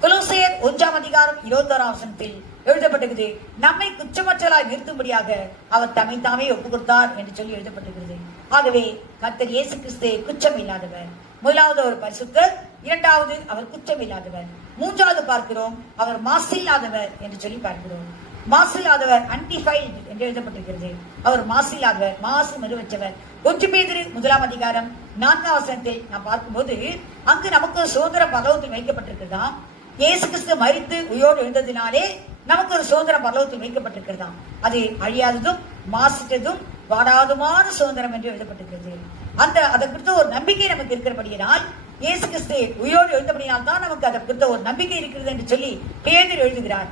கொலோசியர் 1ஆம் அதிகாரம் 21ஆம் வசனத்தில் எழுதப்பட்டிருக்கிறது. நம்மை குற்றமற்றவராய் நிறுத்தும்படியாக அவர் தம்மை தாமே ஒப்புக் கொடுத்தார் என்று சொல்லி எழுதப்பட்டிருக்கிறது. ஆகவே கர்த்தர் இயேசு கிறிஸ்து குற்றம் இல்லாதவர். முதலாவது அவர் பரிசுத்தர், இரண்டாவது அவர் குற்றம் இல்லாதவர், மூன்றாவது பார்க்கிறோம் அவர் மாசில்லாதவர் என்று சொல்லி பார்க்கிறோம். மாசில்லாதவர் அன்டிஃபைல்ட் என்று எழுதப்பட்டிருக்கிறது. அவர் மாசில்லாதவர், மாசு மறுவற்றவர். 1 பேதுரு 1ஆம் அதிகாரம் 4ஆம் வசனத்தில் நாம் பார்க்கும்போது அங்கு நமக்கு சுதந்திர பரலோகத்தில் வைக்கப்பட்டிருக்கிறதாம். இயேசு கிறிஸ்து மரித்து உயிரோடு எழுந்ததினாலே நமக்கு ஒரு சுதந்திரம் பரலோகத்தில் வைக்கப்பட்டிருக்கிறதாம். அது அழியாததும் மாசிட்டதும் வாடாதுமான சுதந்திரம் என்று எழுதப்பட்டிருக்கிறது. அதை குறித்த ஒரு நம்பிக்கை நமக்கு இருக்கிறபடியால் இயேசு கிறிஸ்து உயிரோடு எழுந்தபடியால் தான் நமக்கு அதை குறித்த ஒரு நம்பிக்கை இருக்கிறது என்று சொல்லி பேதுரு எழுதுகிறார்.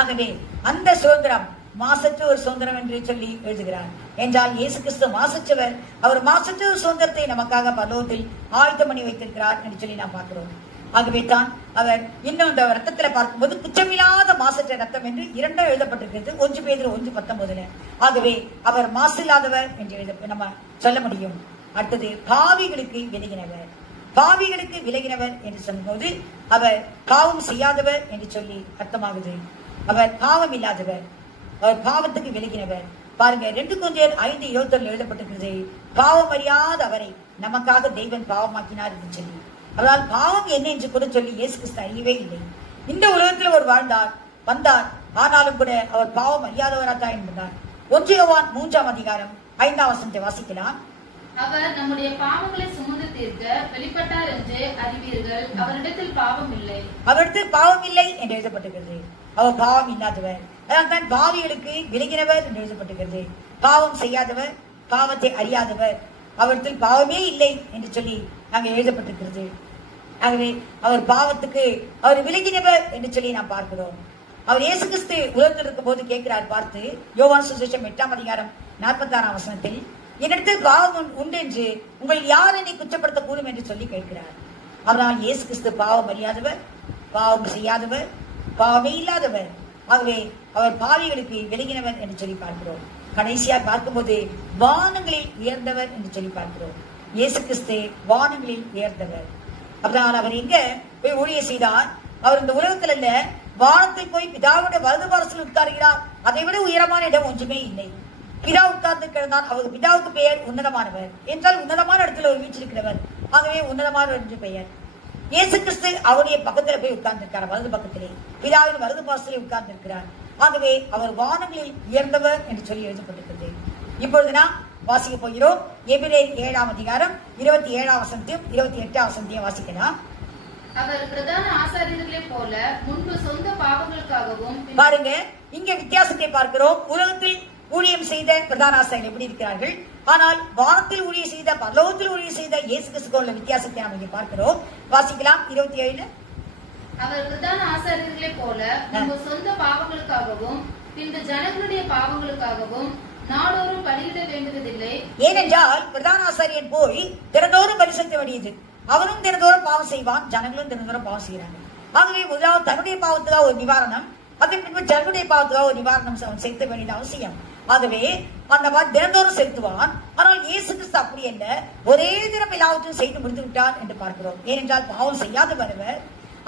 ஆகவே அந்த சுதந்திரம் மாசற்ற ஒரு சுதந்திரம் என்று சொல்லி எழுதுகிறார். என்றால் இயேசு கிறிஸ்து மாசற்றவர். அவர் மாசற்ற ஒரு சுதந்திரத்தை நமக்காக பரலோகத்தில் ஆயத்தம் பண்ணி வைத்திருக்கிறார் என்று சொல்லி நாம் பார்க்கிறோம். ஆகவே தான் அவர் இன்னும் இந்த ரத்தத்துல பார்க்கும்போது குற்றமில்லாத மாசற்ற ரத்தம் என்று 2 எழுதப்பட்டிருக்கிறது. 1 பேதுரு 1:19. ஆகவே அவர் மாசில்லாதவர் என்று நம்ம சொல்ல முடியும். அடுத்தது பாவிகளுக்கு விலகினவர். பாவிகளுக்கு விலகினவர் என்று சொல்லும்போது அவர் பாவம் செய்யாதவர் என்று சொல்லி அர்த்தமாகுது. அவர் பாவம் இல்லாதவர், அவர் பாவத்துக்கு விலகினவர். பாருங்க 2 கொரிந்தியர் 5:21 எழுதப்பட்டிருக்கிறது. பாவம் அறியாத அவரை நமக்காக தெய்வன் பாவமாக்கினார் என்று சொல்லி. அதனால் பாவம் என்ன என்று கூட சொல்லி இயேசு கிறிஸ்து அறியவே இல்லை. இந்த உலகத்தில் அவர் வந்தார். ஆனாலும் கூட அவர் பாவம் அறியாதவராக இருந்தார். 1 யோவான் 3ஆம் அதிகாரம் 5ஆம் வசனத்தை வாசிக்கலாம். அவர் நம்முடைய பாவங்களை சுமந்து தீர்க்க வெளிப்பட்டார் என்று அறிவீர்கள். அவரிடத்தில் பாவம் இல்லை. அவரிடத்தில் பாவம் இல்லை என்று எழுதப்பட்டிருக்கிறது. அவர் பாவம் இல்லாதவர். அதனால் தான் பாவிகளுக்கு விலகினவர் என்று எழுதப்பட்டிருக்கிறது. பாவம் செய்யாதவர், பாவத்தை அறியாதவர், அவரிடத்தில் பாவமே இல்லை என்று சொல்லி அங்கே எழுதப்பட்டிருக்கிறது. ஆகவே அவர் பாவத்துக்கு அவர் விலகினவர் என்று சொல்லி நாம் பார்க்கிறோம். அவர் இயேசு கிறிஸ்து உலகத்தில் இருக்கும் போது கேட்கிறார் பார்த்து, யோவான் சுவிசேஷம் 8ஆம் அதிகாரம் 46ஆம் வசனத்தில், என்னிடத்தில் பாவம் உண்டு என்று உங்கள் யார் என்னை குற்றப்படுத்த கூடும் என்று சொல்லி கேட்கிறார். அவரால் இயேசு கிறிஸ்து பாவம் அறியாதவர், பாவம் செய்யாதவர், பாவமே இல்லாதவர். ஆகவே அவர் பாவிகளுக்கு விலகினவர் என்று சொல்லி பார்க்கிறோம். கடைசியா பார்க்கும்போது வானங்களில் உயர்ந்தவர் என்று சொல்லி பார்க்கிறோம். இயேசு கிறிஸ்து வானங்களில் உயர்ந்தவர். அதனால் அவர் எங்க போய் ஊழிய செய்தார்? அவர் இந்த உலகத்தில் அல்ல, வானத்தில் போய் பிதாவுடைய வலது பாரசில் உட்காருகிறார். அதை விட உயரமான இடம் ஒன்றுமே இல்லை. பிதா உட்கார்ந்து கிடந்தார். அவர் பிதாவுக்கு பெயர் உன்னதமானவர் என்றால் உன்னதமான இடத்துல ஒரு வீச்சிருக்கிறவர். ஆகவே உன்னதமானவர் என்று பெயர். இயேசு கிறிஸ்து அவருடைய பக்கத்துல போய் உட்கார்ந்து இருக்கிறார், வலது பக்கத்திலே பிதாவின் வலது பாரசிலே உட்கார்ந்து இருக்கிறார். ஆகவே அவர் வானங்களில் உயர்ந்தவர் என்று சொல்லி எழுதப்பட்டிருக்கிறது. இப்பொழுது நாம் வாசிக்க போகிறோம். எபிரேயர் 7ஆம் அதிகாரம் 27ஆம் வசனத்தையும் 28ஆம் வசனத்தையும் வாசிக்கலாம். அவர் பிரதான ஆசாரியர்களைப் போல முன்பு சொந்த பாவங்களுக்காகவும். பாருங்க, இங்க வித்தியாசத்தை பார்க்கிறோம். உலகத்தில் ஊழியம் செய்த பிரதான ஆசாரியர்கள் எப்படி இருக்கிறார்கள், ஆனால் வானத்தில் ஊழியம் செய்த, பரலோகத்தில் ஊழியம் செய்த இயேசு கிறிஸ்துவுக்கு உள்ள வித்தியாசத்தை நாம் இங்கே பார்க்கிறோம். வாசிக்கலாம் 27. அவர் பிரதான ஆசாரியர்களைப் போல முன்பு சொந்த பாவங்களுக்காகவும் பின்பு ஜனங்களுடைய பாவங்களுக்காகவும் நாடோறும் பலியிட வேண்டுவதில்லை. ஏனென்றால் பிரதான ஆசாரியன் போய் தினந்தோறும் பலி செலுத்த வேண்டியது. அவரும் தினந்தோறும் பாவம் செய்வான், ஜனங்களும் தினந்தோறும் பாவம் செய்கிறாங்க. ஆகவே முதலாவது தன்னுடைய பாவத்துக்காக ஒரு நிவாரணம், அதன் பின்பு ஜனங்களுடைய பாவத்துக்காக ஒரு நிவாரணம் செலுத்த வேண்டியது அவசியம். ஆகவே அந்த மாதிரி தினந்தோறும் செலுத்துவான். ஆனால் இயேசு கிறிஸ்து அப்படி அல்ல, ஒரே தினம் எல்லாவற்றையும் செய்து முடித்து விட்டார் என்று பார்க்கிறோம். ஏனென்றால் பாவம் செய்யாத வருவர்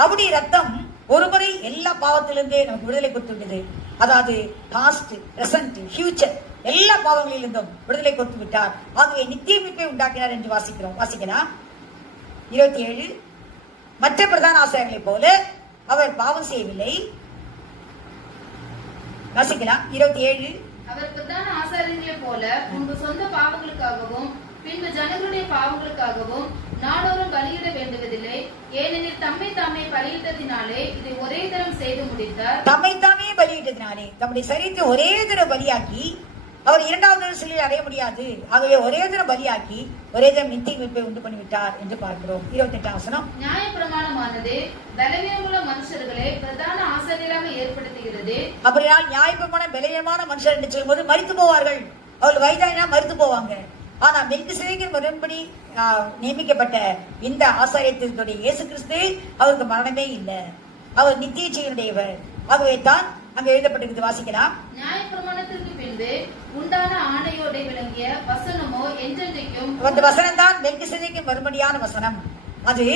அவருடைய ரத்தம் ஒருமுறை எல்லா பாவத்திலிருந்தே நமக்கு விடுதலை கொடுத்து விட்டது. அதாவது பாஸ்ட், பிரசன்ட், ஃபியூச்சர் எல்லா பாவங்களிலிருந்தும் விடுதலை கொடுத்து விட்டார். ஆகவே நித்திய மீட்பை உண்டாக்கினார் என்று வாசிக்கலாம். 27 மற்ற பிரதான ஆசாரியர்களைப் போல அவர் பாவம் செய்யவில்லை. வாசிக்கலாம் 27. அவர் பிரதான ஆசாரியர்களைப் போல முன்பு சொந்த பாவங்களுக்காகவும் பின்பு ஜனங்களுடைய பாவங்களுக்காகவும் நாடோறும் பலியிட வேண்டுவதில்லை. ஏனெனில் தம்மை தாமே பலியிட்டதினாலே இதை ஒரே தரம் செய்து முடித்தார். தம்மை தாமே பலியிட்டதினாலே தம்முடைய சரீரத்தை ஒரே தரம் பலியாக்கி அவர் இரண்டாவது சிலையில் அடைய முடியாது. ஆகவே ஒரே தரம் பலியாக்கி ஒரே தரம் நித்திய மீட்பை உண்டு பண்ணிவிட்டார் என்று பார்க்கிறோம். 28ஆம் வசனம். நியாய பிரமாணமானது பலவீனமுள்ள மனுஷர்களை பிரதான ஆசாரியராக ஏற்படுத்துகிறது. அப்படினால் நியாயப்பிரமாணம் பலவீனமான மனுஷர் என்று சொல்லும்போது மரித்து போவார்கள். அவர்கள் வயதாயினா மரித்து போவாங்க. ஆனா மெல்கிசேதேக்கின் முறைப்படி நியமிக்கப்பட்ட இந்த ஆசாரியத்தினுடைய இயேசு கிறிஸ்து அவருக்கு மரணமே இல்லை. அவர் நித்திய ஜீவனுடையவர். ஆகவே தான் அங்க எழுதப்பட்டிருக்கிறது. வாசிக்கலாம். நியாயப்பிரமாணத்திற்கு பின்பு உண்டான ஆணையோட விளங்கிய வசனமோ என்றென்றைக்கும். அந்த வசனம் தான் மெல்கிசேதேக்கின் மறுபடியான வசனம். அது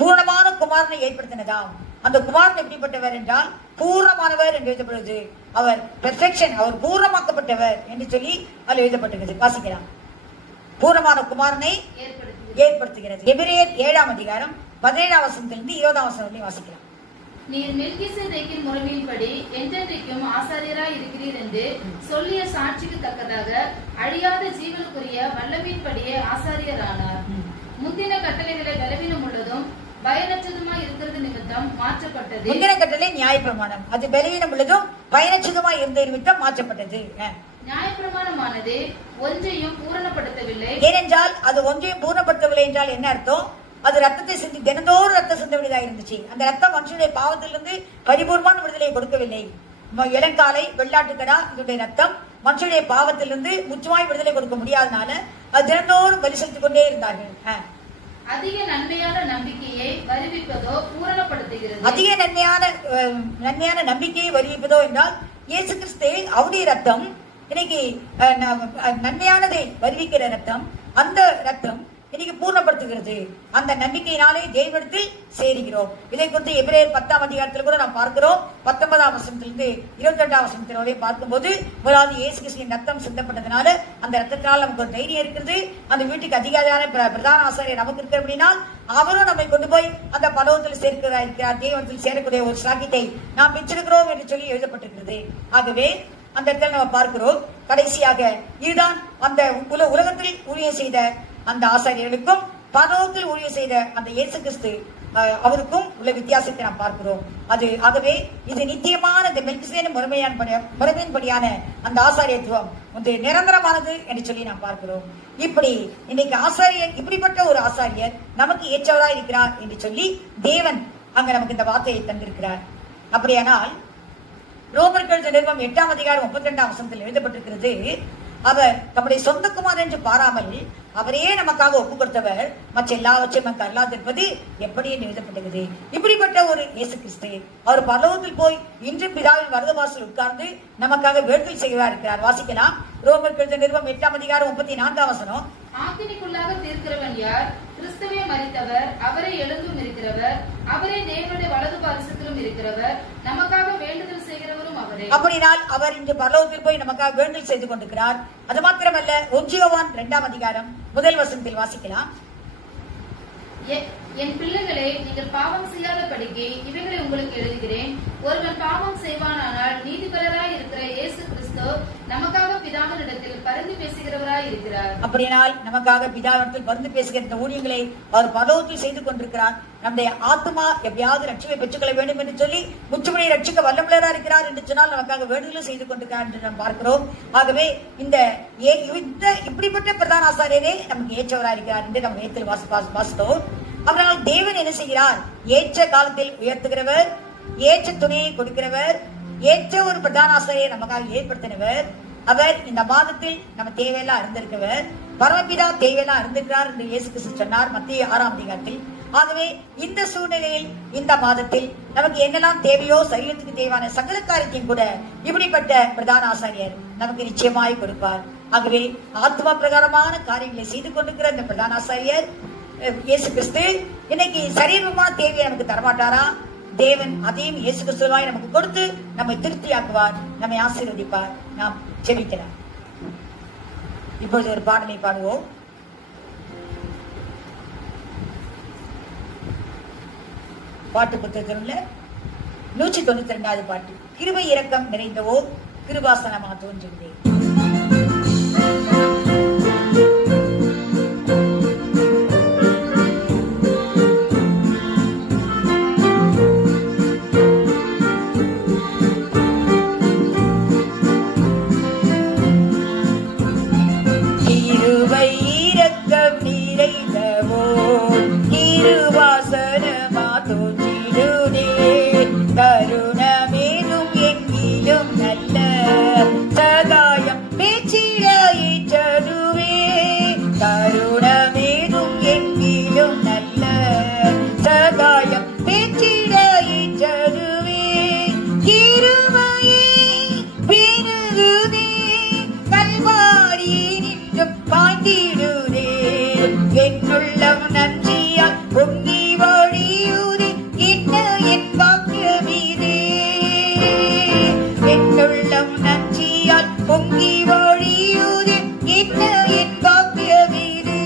பூர்ணமான குமாரனை ஏற்படுத்தினதாம். அந்த குமாரன் எப்படிப்பட்டவர் என்றால் பூர்ணமானவர் என்று எழுதப்படுவது. அவர் பெர்ஃபெக்ஷன், அவர் பூர்ணமாக்கப்பட்டவர் என்று சொல்லி அது எழுதப்பட்டிருக்கிறது. வாசிக்கலாம். பூர்ணமான குமாரனை ஏற்படுத்துகிறது. எபிரேயர் 7ஆம் அதிகாரம் 17ஆம் வசனத்திலிருந்து 20ஆம் வசனம் வரை வாசிக்கலாம். நீர் மெல்கிசேதேக்கின் முறைமையின்படி என்றென்றைக்கும் ஆசாரியராய் இருக்கிறீர் என்று சொல்லிய சாட்சிக்கு தக்கதாக அழியாத ஜீவனுக்குரிய வல்லமையின்படியே ஆசாரியரானார். முந்தின கட்டளைகளை பலவீனம் உள்ளதும் பயனற்றதுமாய் இருக்கிறது நிமித்தம் மாற்றப்பட்டது. முந்தின கட்டளை நியாயப்பிரமாணம், அது பலவீனம் உள்ளதும் பயனற்றதுமாய் இருந்த நிமித்தம் மாற்றப்பட்டது. நியாயப்பிரமாணமானது ஒன்றையும் பூரணப்படுத்தவில்லை. ஏனென்றால் அது ஒன்றையும் பூரணப்படுத்தவில்லை என்றால் என்ன அர்த்தம்? அது ரத்தத்தை சிந்தி தினந்தோறும் ரத்தம் சிந்த விடுதலாக இருந்துச்சு. அந்த ரத்தம் மனுஷனுடைய பாவத்திலிருந்து பரிபூர்ணமான விடுதலையை கொடுக்கவில்லை. இளங்காலை, வெள்ளாட்டுக்கடா இதனுடைய ரத்தம் மனுஷனுடைய பாவத்திலிருந்து முற்றுமாய் விடுதலை கொடுக்க முடியாதனால அது தினந்தோறும் பலி செலுத்திக் கொண்டே இருந்தார்கள். அதிக நன்மையான நம்பிக்கையை வருவிப்பதோ பூரணப்படுத்துகிறது. அதிக நன்மையான நம்பிக்கையை வருவிப்பதோ என்றால் இயேசு கிறிஸ்து அவருடைய ரத்தம் இன்னைக்கு நன்மையானதை வருவிக்கிற ரத்தம். அந்த ரத்தம் இன்னைக்கு பூர்ணப்படுத்துகிறது. அந்த நம்பிக்கையினாலே தேவனிடத்தில் சேருகிறோம். இதை குறித்து எபிரேயர் 10ஆம் அதிகாரத்தில் கூட நாம் பார்க்கிறோம். 19ஆம் வசனத்திலிருந்து 22ஆம் வசனத்தில் வரை பார்க்கும்போது முதலாவது இயேசு கிறிஸ்துவின் ரத்தம் சிந்தப்பட்டதுனால அந்த ரத்தத்தினால் நமக்கு ஒரு தைரியம் இருக்கிறது. அந்த வீட்டுக்கு அதிகாரியான பிரதான ஆசாரியர் நமக்கு இருக்கிற அப்படினால் அவரும் நம்மை கொண்டு போய் அந்த பரலோகத்தில் சேர்க்கிறார். தேவனத்தில் சேரக்கூடிய ஒரு சாக்கியத்தை நாம் பெற்றிருக்கிறோம் என்று சொல்லி எழுதப்பட்டிருக்கிறது. ஆகவே அந்த இடத்துல நம்ம பார்க்கிறோம். கடைசியாக இதுதான் அந்த உலகத்தில் ஊழியம் செய்த அந்த ஆசாரியர்களுக்கும் பரலோகத்தில் ஊழியம் செய்த அந்த இயேசு கிறிஸ்து அவருக்கும் உள்ள வித்தியாசத்தை நாம் பார்க்கிறோம். அது ஆகவே இது நித்தியமான இந்த மெல்கிசேதேக் முறைமையின்படியான அந்த ஆசாரியத்துவம் வந்து நிரந்தரமானது என்று சொல்லி நாம் பார்க்கிறோம். இப்படி இன்னைக்கு ஆசாரியர், இப்படிப்பட்ட ஒரு ஆசாரியர் நமக்கு ஏற்றவராய் இருக்கிறார் என்று சொல்லி தேவன் அங்க நமக்கு இந்த வார்த்தையை தந்திருக்கிறார். அப்படியானால் ரோமர்கள் நிறுவனம் 8ஆம் அதிகாரம் 32ஆம் வசனத்தில் எழுதப்பட்டிருக்கிறது. அவர் தம்முடைய சொந்த குமாரன் என்று பாராமல் அவரையே நமக்காக ஒப்பு கொடுத்தவர் மற்ற எல்லாவற்றையும் நமக்கு அல்லாதிருப்பது எப்படி என்று எழுதப்பட்டது. இப்படிப்பட்ட ஒரு இயேசு கிறிஸ்து அவர் பரலோகத்தில் போய் இன்றும் பிதாவின் வலது வாசல் உட்கார்ந்து நமக்காக வேண்டுதல் செய்வதா இருக்கிறார். வாசிக்கலாம். ரோமர்கள் நிறுவனம் 8ஆம் அதிகாரம் 34ஆம் வசனம். ஆக்கினிக்குள்ளாக தீர்க்கிறவன் யார்? கிறிஸ்துவே மரித்தவர், அவரே எழுந்தும் இருக்கிறவர், அவரே தேவனுடைய வலது பாரிசத்திலும் இருக்கிறவர், நமக்காக வேண்டுதல் செய்கிறவரும் அவரே. அப்படினால் அவர் இன்று பரலோகத்தில் போய் நமக்காக வேண்டுதல் செய்து கொண்டிருக்கிறார். அது மாத்திரமல்ல, 1 யோவான் 2ஆம் அதிகாரம் 1 வசனத்தில் வாசிக்கலாம். என் பிள்ளைகளே, நீங்கள் பாவம் செய்யாதபடிக்கு இவைகளை உங்களுக்கு எழுதுகிறேன். ஒருவன் பாவம் செய்வானானால் நீதிபரராய் இருக்கிற இயேசு கிறிஸ்து நமக்காக பிதாவினிடத்தில் பரிந்து பேசுகிறவராய் இருக்கிறார். அப்படினால் நமக்காக பிதாவினிடத்தில் பரிந்து பேசுகிற இந்த ஊழியங்களை அவர் பரலோகத்தில் செய்து கொண்டிருக்கிறார். நம்முடைய ஆத்மா எப்படியாவது ரட்சிப்பை பெற்றுக்கொள்ள வேண்டும் என்று சொல்லி முற்றுமுறை ரட்சிக்க வல்லமுள்ளவராக இருக்கிறார் என்று சொன்னால் நமக்காக வேண்டுதலும் செய்து கொண்டிருக்கிறார் என்று நாம் பார்க்கிறோம். ஆகவே இந்த இப்படிப்பட்ட பிரதான ஆசாரியரே நமக்கு ஏற்றவராக இருக்கிறார் என்று நம்ம நேரத்தில் வாசித்தோம். அவரால் தேவன் என்ன செய்கிறார்? ஏற்ற காலத்தில் உயர்த்துகிறவர், ஏற்ற துணையை கொடுக்கிறவர், ஏற்ற ஒரு பிரதான ஆசிரியரை நமக்காக ஏற்படுத்தினவர். அவர் இந்த மாதத்தில் நம்ம தேவையெல்லாம் அறிந்திருக்கிறவர். பரமபிதா தேவையெல்லாம் அறிந்திருக்கிறார் என்று இயேசு கிறிஸ்து சொன்னார் மத்திய 6ஆம் அதிகாரத்தில். ஆகவே இந்த சூழ்நிலையில் இந்த மாதத்தில் நமக்கு என்னெல்லாம் தேவையோ சரீரத்துக்கு தேவையான சகல காரியத்தையும் கூட இப்படிப்பட்ட பிரதான ஆசாரியர் நமக்கு நிச்சயமாய் கொடுப்பார். ஆகவே ஆத்மா பிரகாரமான காரியங்களை செய்து கொண்டிருக்கிற இந்த பிரதான ஆசாரியர் இயேசு கிறிஸ்து இன்னைக்கு சரீரமான தேவையை நமக்கு தரமாட்டாரா? தேவன் அதையும் இயேசு கிறிஸ்துவாய் நமக்கு கொடுத்து நம்மை திருப்தியாக்குவார், நம்மை ஆசீர்வதிப்பார். நாம் ஜெபிக்கலாம். இப்பொழுது ஒரு பாடலை பாடுவோம். பாட்டு புத்தகத்தில் 192வது பாட்டு. கிருபை இரக்கம் நிறைந்தவோ கிருபாசனமா தோன்றுகிறேன். கிருபை இரக்கம் நிறைந்தவோ கிருபாசனமா தோன்றிடுதே. கருணமேதும் எங்கிலும் நல்ல சகாயம் பேச்சிடாயிற்றதுவே. கருணமேதும் எங்கிலும் நல்ல சகாயம் பேச்சிடாயிற்றதுவே. கிருபையே பெருகுதே, கல்வாரி நின்றும் பாய்ந்திடுதே. என்னுள்ளம் நன்றியால் பொங்கி வழியுதே, என்ன என் பாக்கியமிதே. என்னுள்ளம் நன்றியால் பொங்கி வழியுதே, என்ன என் பாக்கியமிதே.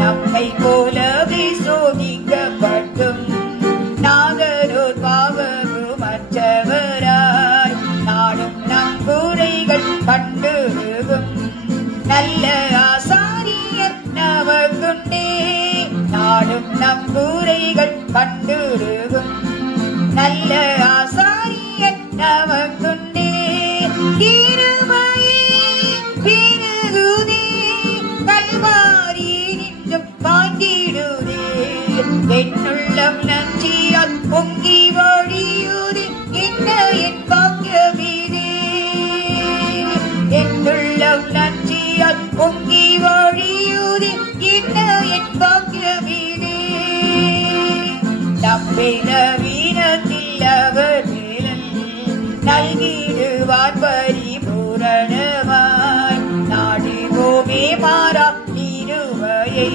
நம்மை போலவே சோதிக்கப்பட்டும் நாகரோ பாவமும் மற்றவராய் நாடும் நம் குறைகள் கண்டுருகும் நல்ல ஆசாரியர் நமக்குண்டே. நாடும் நம் குறைகள் கண்டுருகும் நல்ல ஆசாரியர் நமக்குண்டே. கிருபையே பெருகுதே, கல்வாரி நின்றும் பாய்ந்திடுதே. என்னுள்ளம் நன்றியால் பொங்கி வழியுதே, என்ன என் பாக்கியமிதே. என்னுள்ளம் நன்றியால் பொங்கி வழியுதே, என்ன என் பாக்கியமிதே. நம்பினவீனத்தில் அவர் நல்கிடுவார் பரிபூரணமாய். நாடுவோமே மாறா திருவையை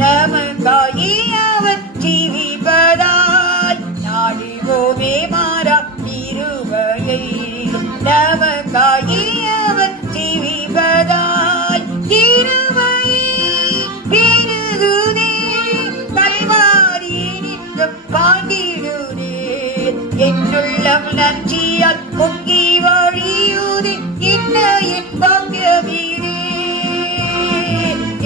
நமக்காயே அவர் ஜீவிப்பதாய். நாடுவோமே மாறா திருவையை நமக்காயே அவர் ஜீவிப்பதாய். கிருபையே பெருகுதே, கல்வாரி நின்றும் பாய்ந்திடுதே. என்னுள்ளம் நன்றியால் பொங்கி வழியுதே, என்ன என் பாக்கியமிதே.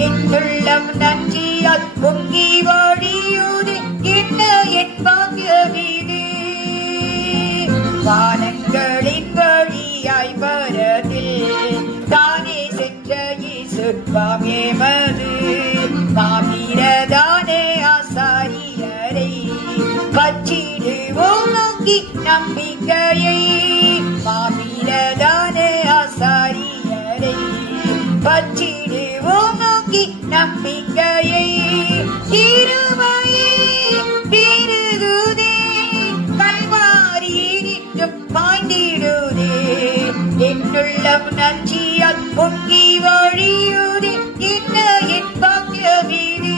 என்னுள்ளம் நன்றியால் பொங்கி வழியுதே, என்ன என் பாக்கியமிதே. வானங்களின் வழியாய் வரதில் தானே சென்ற இயேசு பாவியமது. மாவீரதானே ஆசாரியரை பற்றிடுவோம் நோக்கி நம்பிக்கையை. மாவீரதானே ஆசாரியரை பற்றிடுவோம் நோக்கி நம்பிக்கையை. கிருபையே பெருகுதே, கல்வாரி நின்றும் பாய்ந்திடுதே. என்னுள்ளம் நன்றியால் பொங்கி வழியுதே, என்ன என் பாக்கியமிதே.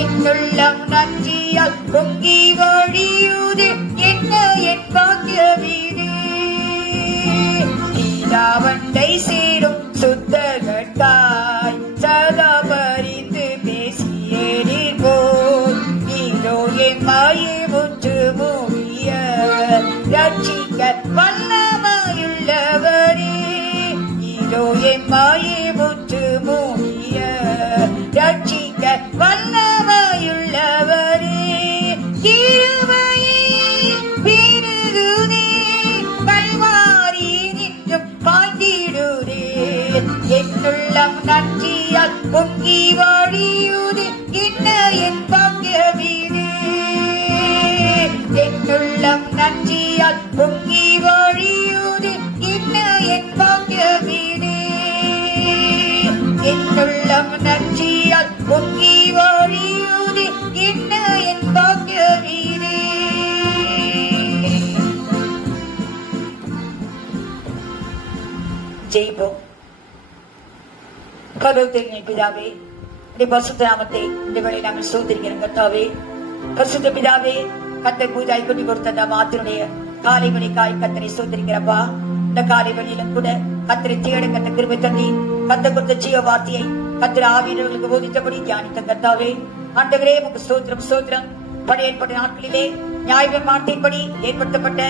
என்னுள்ளம் நன்றியால் பொங்கி வழியுதே, என்ன என் பாக்கியமிதே. தீதாவண்டை சேரும் சுத்தகட்டாய் சதா பரிந்து பேசியேற்போம். இதோ என் மாயை முற்று மூடிய ரட்சிக்க வல்லமையுள்ளவரே. இதோ என் மாயை முற்று மூடிய ரட்சிக்க வல்லமையுள்ளவரே. கிருபையே பெருகுதே, கல்வாரி நின்றும் பாய்ந்திடுதே. என்னுள்ளம் நன்றியால் பொங்கி வழியுதே, என்ன என் பாக்கியமிதே. என்னுள்ளம் நன்றியால் பொங்கி வழியுதே, என்ன என் பாக்கியமிதே. என்னுள்ளம் நன்றியால் பொங்கி வழியுதே, என்ன என் பாக்கியமிதே. ஜெயிப்போம். பரலோகத்தில் பிதாவே, பரிசுத்த நாமத்தை இந்த வேளை நாங்கள் ஸ்தோத்திரிக்கிறோம் கர்த்தாவே. பரிசுத்த பிதாவே, கத்தர் பூஜாய் கொண்டு கொடுத்த மாத்தினுடைய காலை மணிக்காய் கத்தரை சோதரிக்கிறப்பா. இந்த காலை வழியிலும் கூட கத்தரை தேட கத்த கிருபை தந்தி கத்த கொடுத்த ஜீவ வார்த்தையை கத்திர ஆவியர்களுக்கு போதித்தபடி தியானித்த கர்த்தாவே, ஆண்டவரே உமக்கு ஸ்தோத்திரம் ஸ்தோத்திரம். பழைய ஏற்பட்ட நாட்களிலே நியாயமாட்டின்படி ஏற்படுத்தப்பட்ட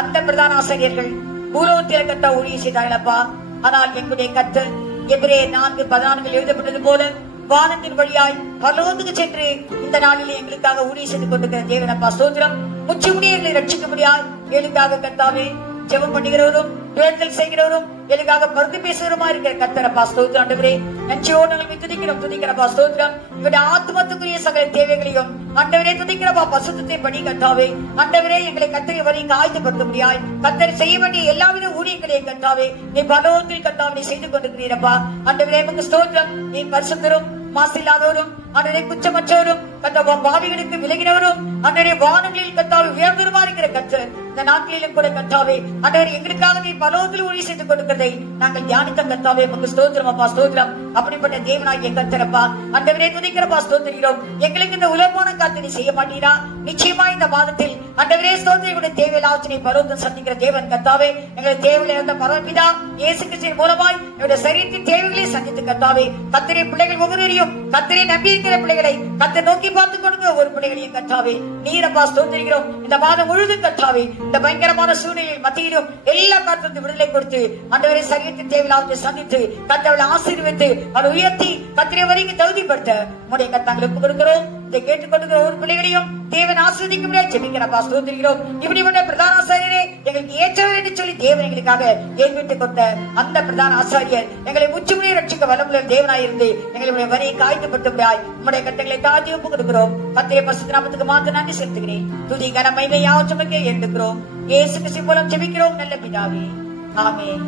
அந்த பிரதான ஆசிரியர்கள் பூலோகத்தில் கத்தா ஊழிய செய்தார்களப்பா. ஆனால் எங்களுடைய கத்தர் எபிரேயர் 4:14 எழுதப்பட்டது போல வானத்தின் வழியாய் பரலோகத்துக்கு சென்று இந்த நாளிலே எங்களுக்காக ஊழிய செய்து கொண்டிருக்கிற தேவனப்பா ஸ்தோத்திரம். முச்சு முடியர்களை ரட்சிக்க முடியாது எங்களுக்காக கர்த்தாவே ஜெபம் பண்ணுகிறவரும் வேண்டல் செய்கிறவரும் எனக்காக மருந்து பேசுகிறவருமா இருக்கிற கர்த்தரப்பா ஸ்தோத்திரம். ஆண்டவரே நன்றியோடு நாங்கள் துதிக்கிறோம் துதிக்கிறப்பா ஸ்தோத்திரம். இவருடைய ஆத்மத்துக்குரிய சகல தேவைகளையும் ஆண்டவரே துதிக்கிறப்பா. பசுத்தத்தை படி கர்த்தாவே, ஆண்டவரே எங்களை கத்தரை வரைக்கும் ஆயத்தப்படுத்த முடியாது. கத்தரை செய்ய வேண்டிய எல்லாவித ஊழியங்களையும் கர்த்தாவே நீ பலோகத்தில் கர்த்தாவை செய்து கொண்டிருக்கிறீரப்பா. ஆண்டவரே உமக்கு ஸ்தோத்திரம். நீ பரிசுத்தரும் மாசில்லாதவரும் அன்றைய குற்றமற்றவரும் கர்த்தாவே பாவிகளுக்கு விலகினவரும் அன்றைய வானங்களில் கர்த்தாவை உயர்ந்தவருமா இருக்கிற கர்த்தர் இந்த நாட்களிலும் கூட கர்த்தாவே ஆண்டவரே எங்களுக்காக நீ பலோகத்தில் ஊழிய செய்து கொடுக்கிறதை நாங்கள் தியானித்த கர்த்தாவே உமக்கு ஸ்தோத்திரம் அப்பா ஸ்தோத்திரம். அப்படிப்பட்ட தேவனாகிய கர்த்தரப்பா ஆண்டவரே துதிக்கிறப்பா ஸ்தோத்திரிக்கிறோம். எங்களுக்கு இந்த உலகமான காத்து நீ செய்ய மாட்டீரா? நிச்சயமா இந்த மாதத்தில் ஆண்டவரே ஸ்தோத்திரிகளுடைய தேவையில் ஆச்சனை பலோகம் சந்திக்கிற தேவன் கர்த்தாவே, எங்களுடைய தேவையில் இருந்த பரவபிதா இயேசு கிறிஸ்துவின் மூலமாய் எங்களுடைய சரீரத்தின் தேவைகளை சந்தித்து கர்த்தாவே கர்த்தரே பிள்ளைகள் ஒவ்வொருவரையும் கர்த்தரை நம்பி இருக்கிற பிள்ளைகளை கர்த்தர் நோக்கி பார்த்துக் கொடுங்க. ஒரு பிள்ளைகளையும் கர்த்தாவே நீரப்பா ஸ்தோத்திரிக்கிறோம். இந்த மாதம் முழுதும் கர்த்தாவே இந்த பயங்கரமான சூழ்நிலையில் மத்தியிலும் எல்லா காத்திருந்து விடுதலை கொடுத்து ஆண்டவரே சரீரத்தின் தேவையிலாவது சந்தித்து கர்த்தரை ஆசீர்வதித்து அதை உயர்த்தி கர்த்தரை வரைக்கும் தகுதிப்படுத்த உடைய கர்த்தாங்களை ஒப்புக் கொடுக்கிறோம். இதை கேட்டுக்கொண்டிருக்கிற ஒரு பிள்ளைகளையும் தேவன் ஆசீர்வதிக்க முடியாது ஜெபிக்கிறப்பா ஸ்தோத்திரிக்கிறோம். இப்படிப்பட்ட பிரதான ஆசாரியரே எங்களுக்கு ஏற்றவர் என்று சொல்லி தேவன் எங்களுக்காக ஏற்பட்டுக் கொண்ட அந்த பிரதான ஆசாரியர் எங்களை முற்றுமுறை ரட்சிக்க வல்லமுள்ள தேவனாயிருந்து எங்களுடைய வரியை காய்க்கப்படுத்த முடியாது உங்களுடைய கட்டங்களை தாழ்த்தி ஒப்புக் கொடுக்கிறோம். கர்த்தருடைய பரிசுத்த நாமத்துக்கு மாத்திரம் நன்றி செலுத்துகிறேன். துதி கன மகிமை யாவற்றுமே ஏற்றுக்கிறோம். இயேசு கிறிஸ்து மூலம் ஜெபிக்கிறோம் நல்ல பிதாவே, ஆமென்.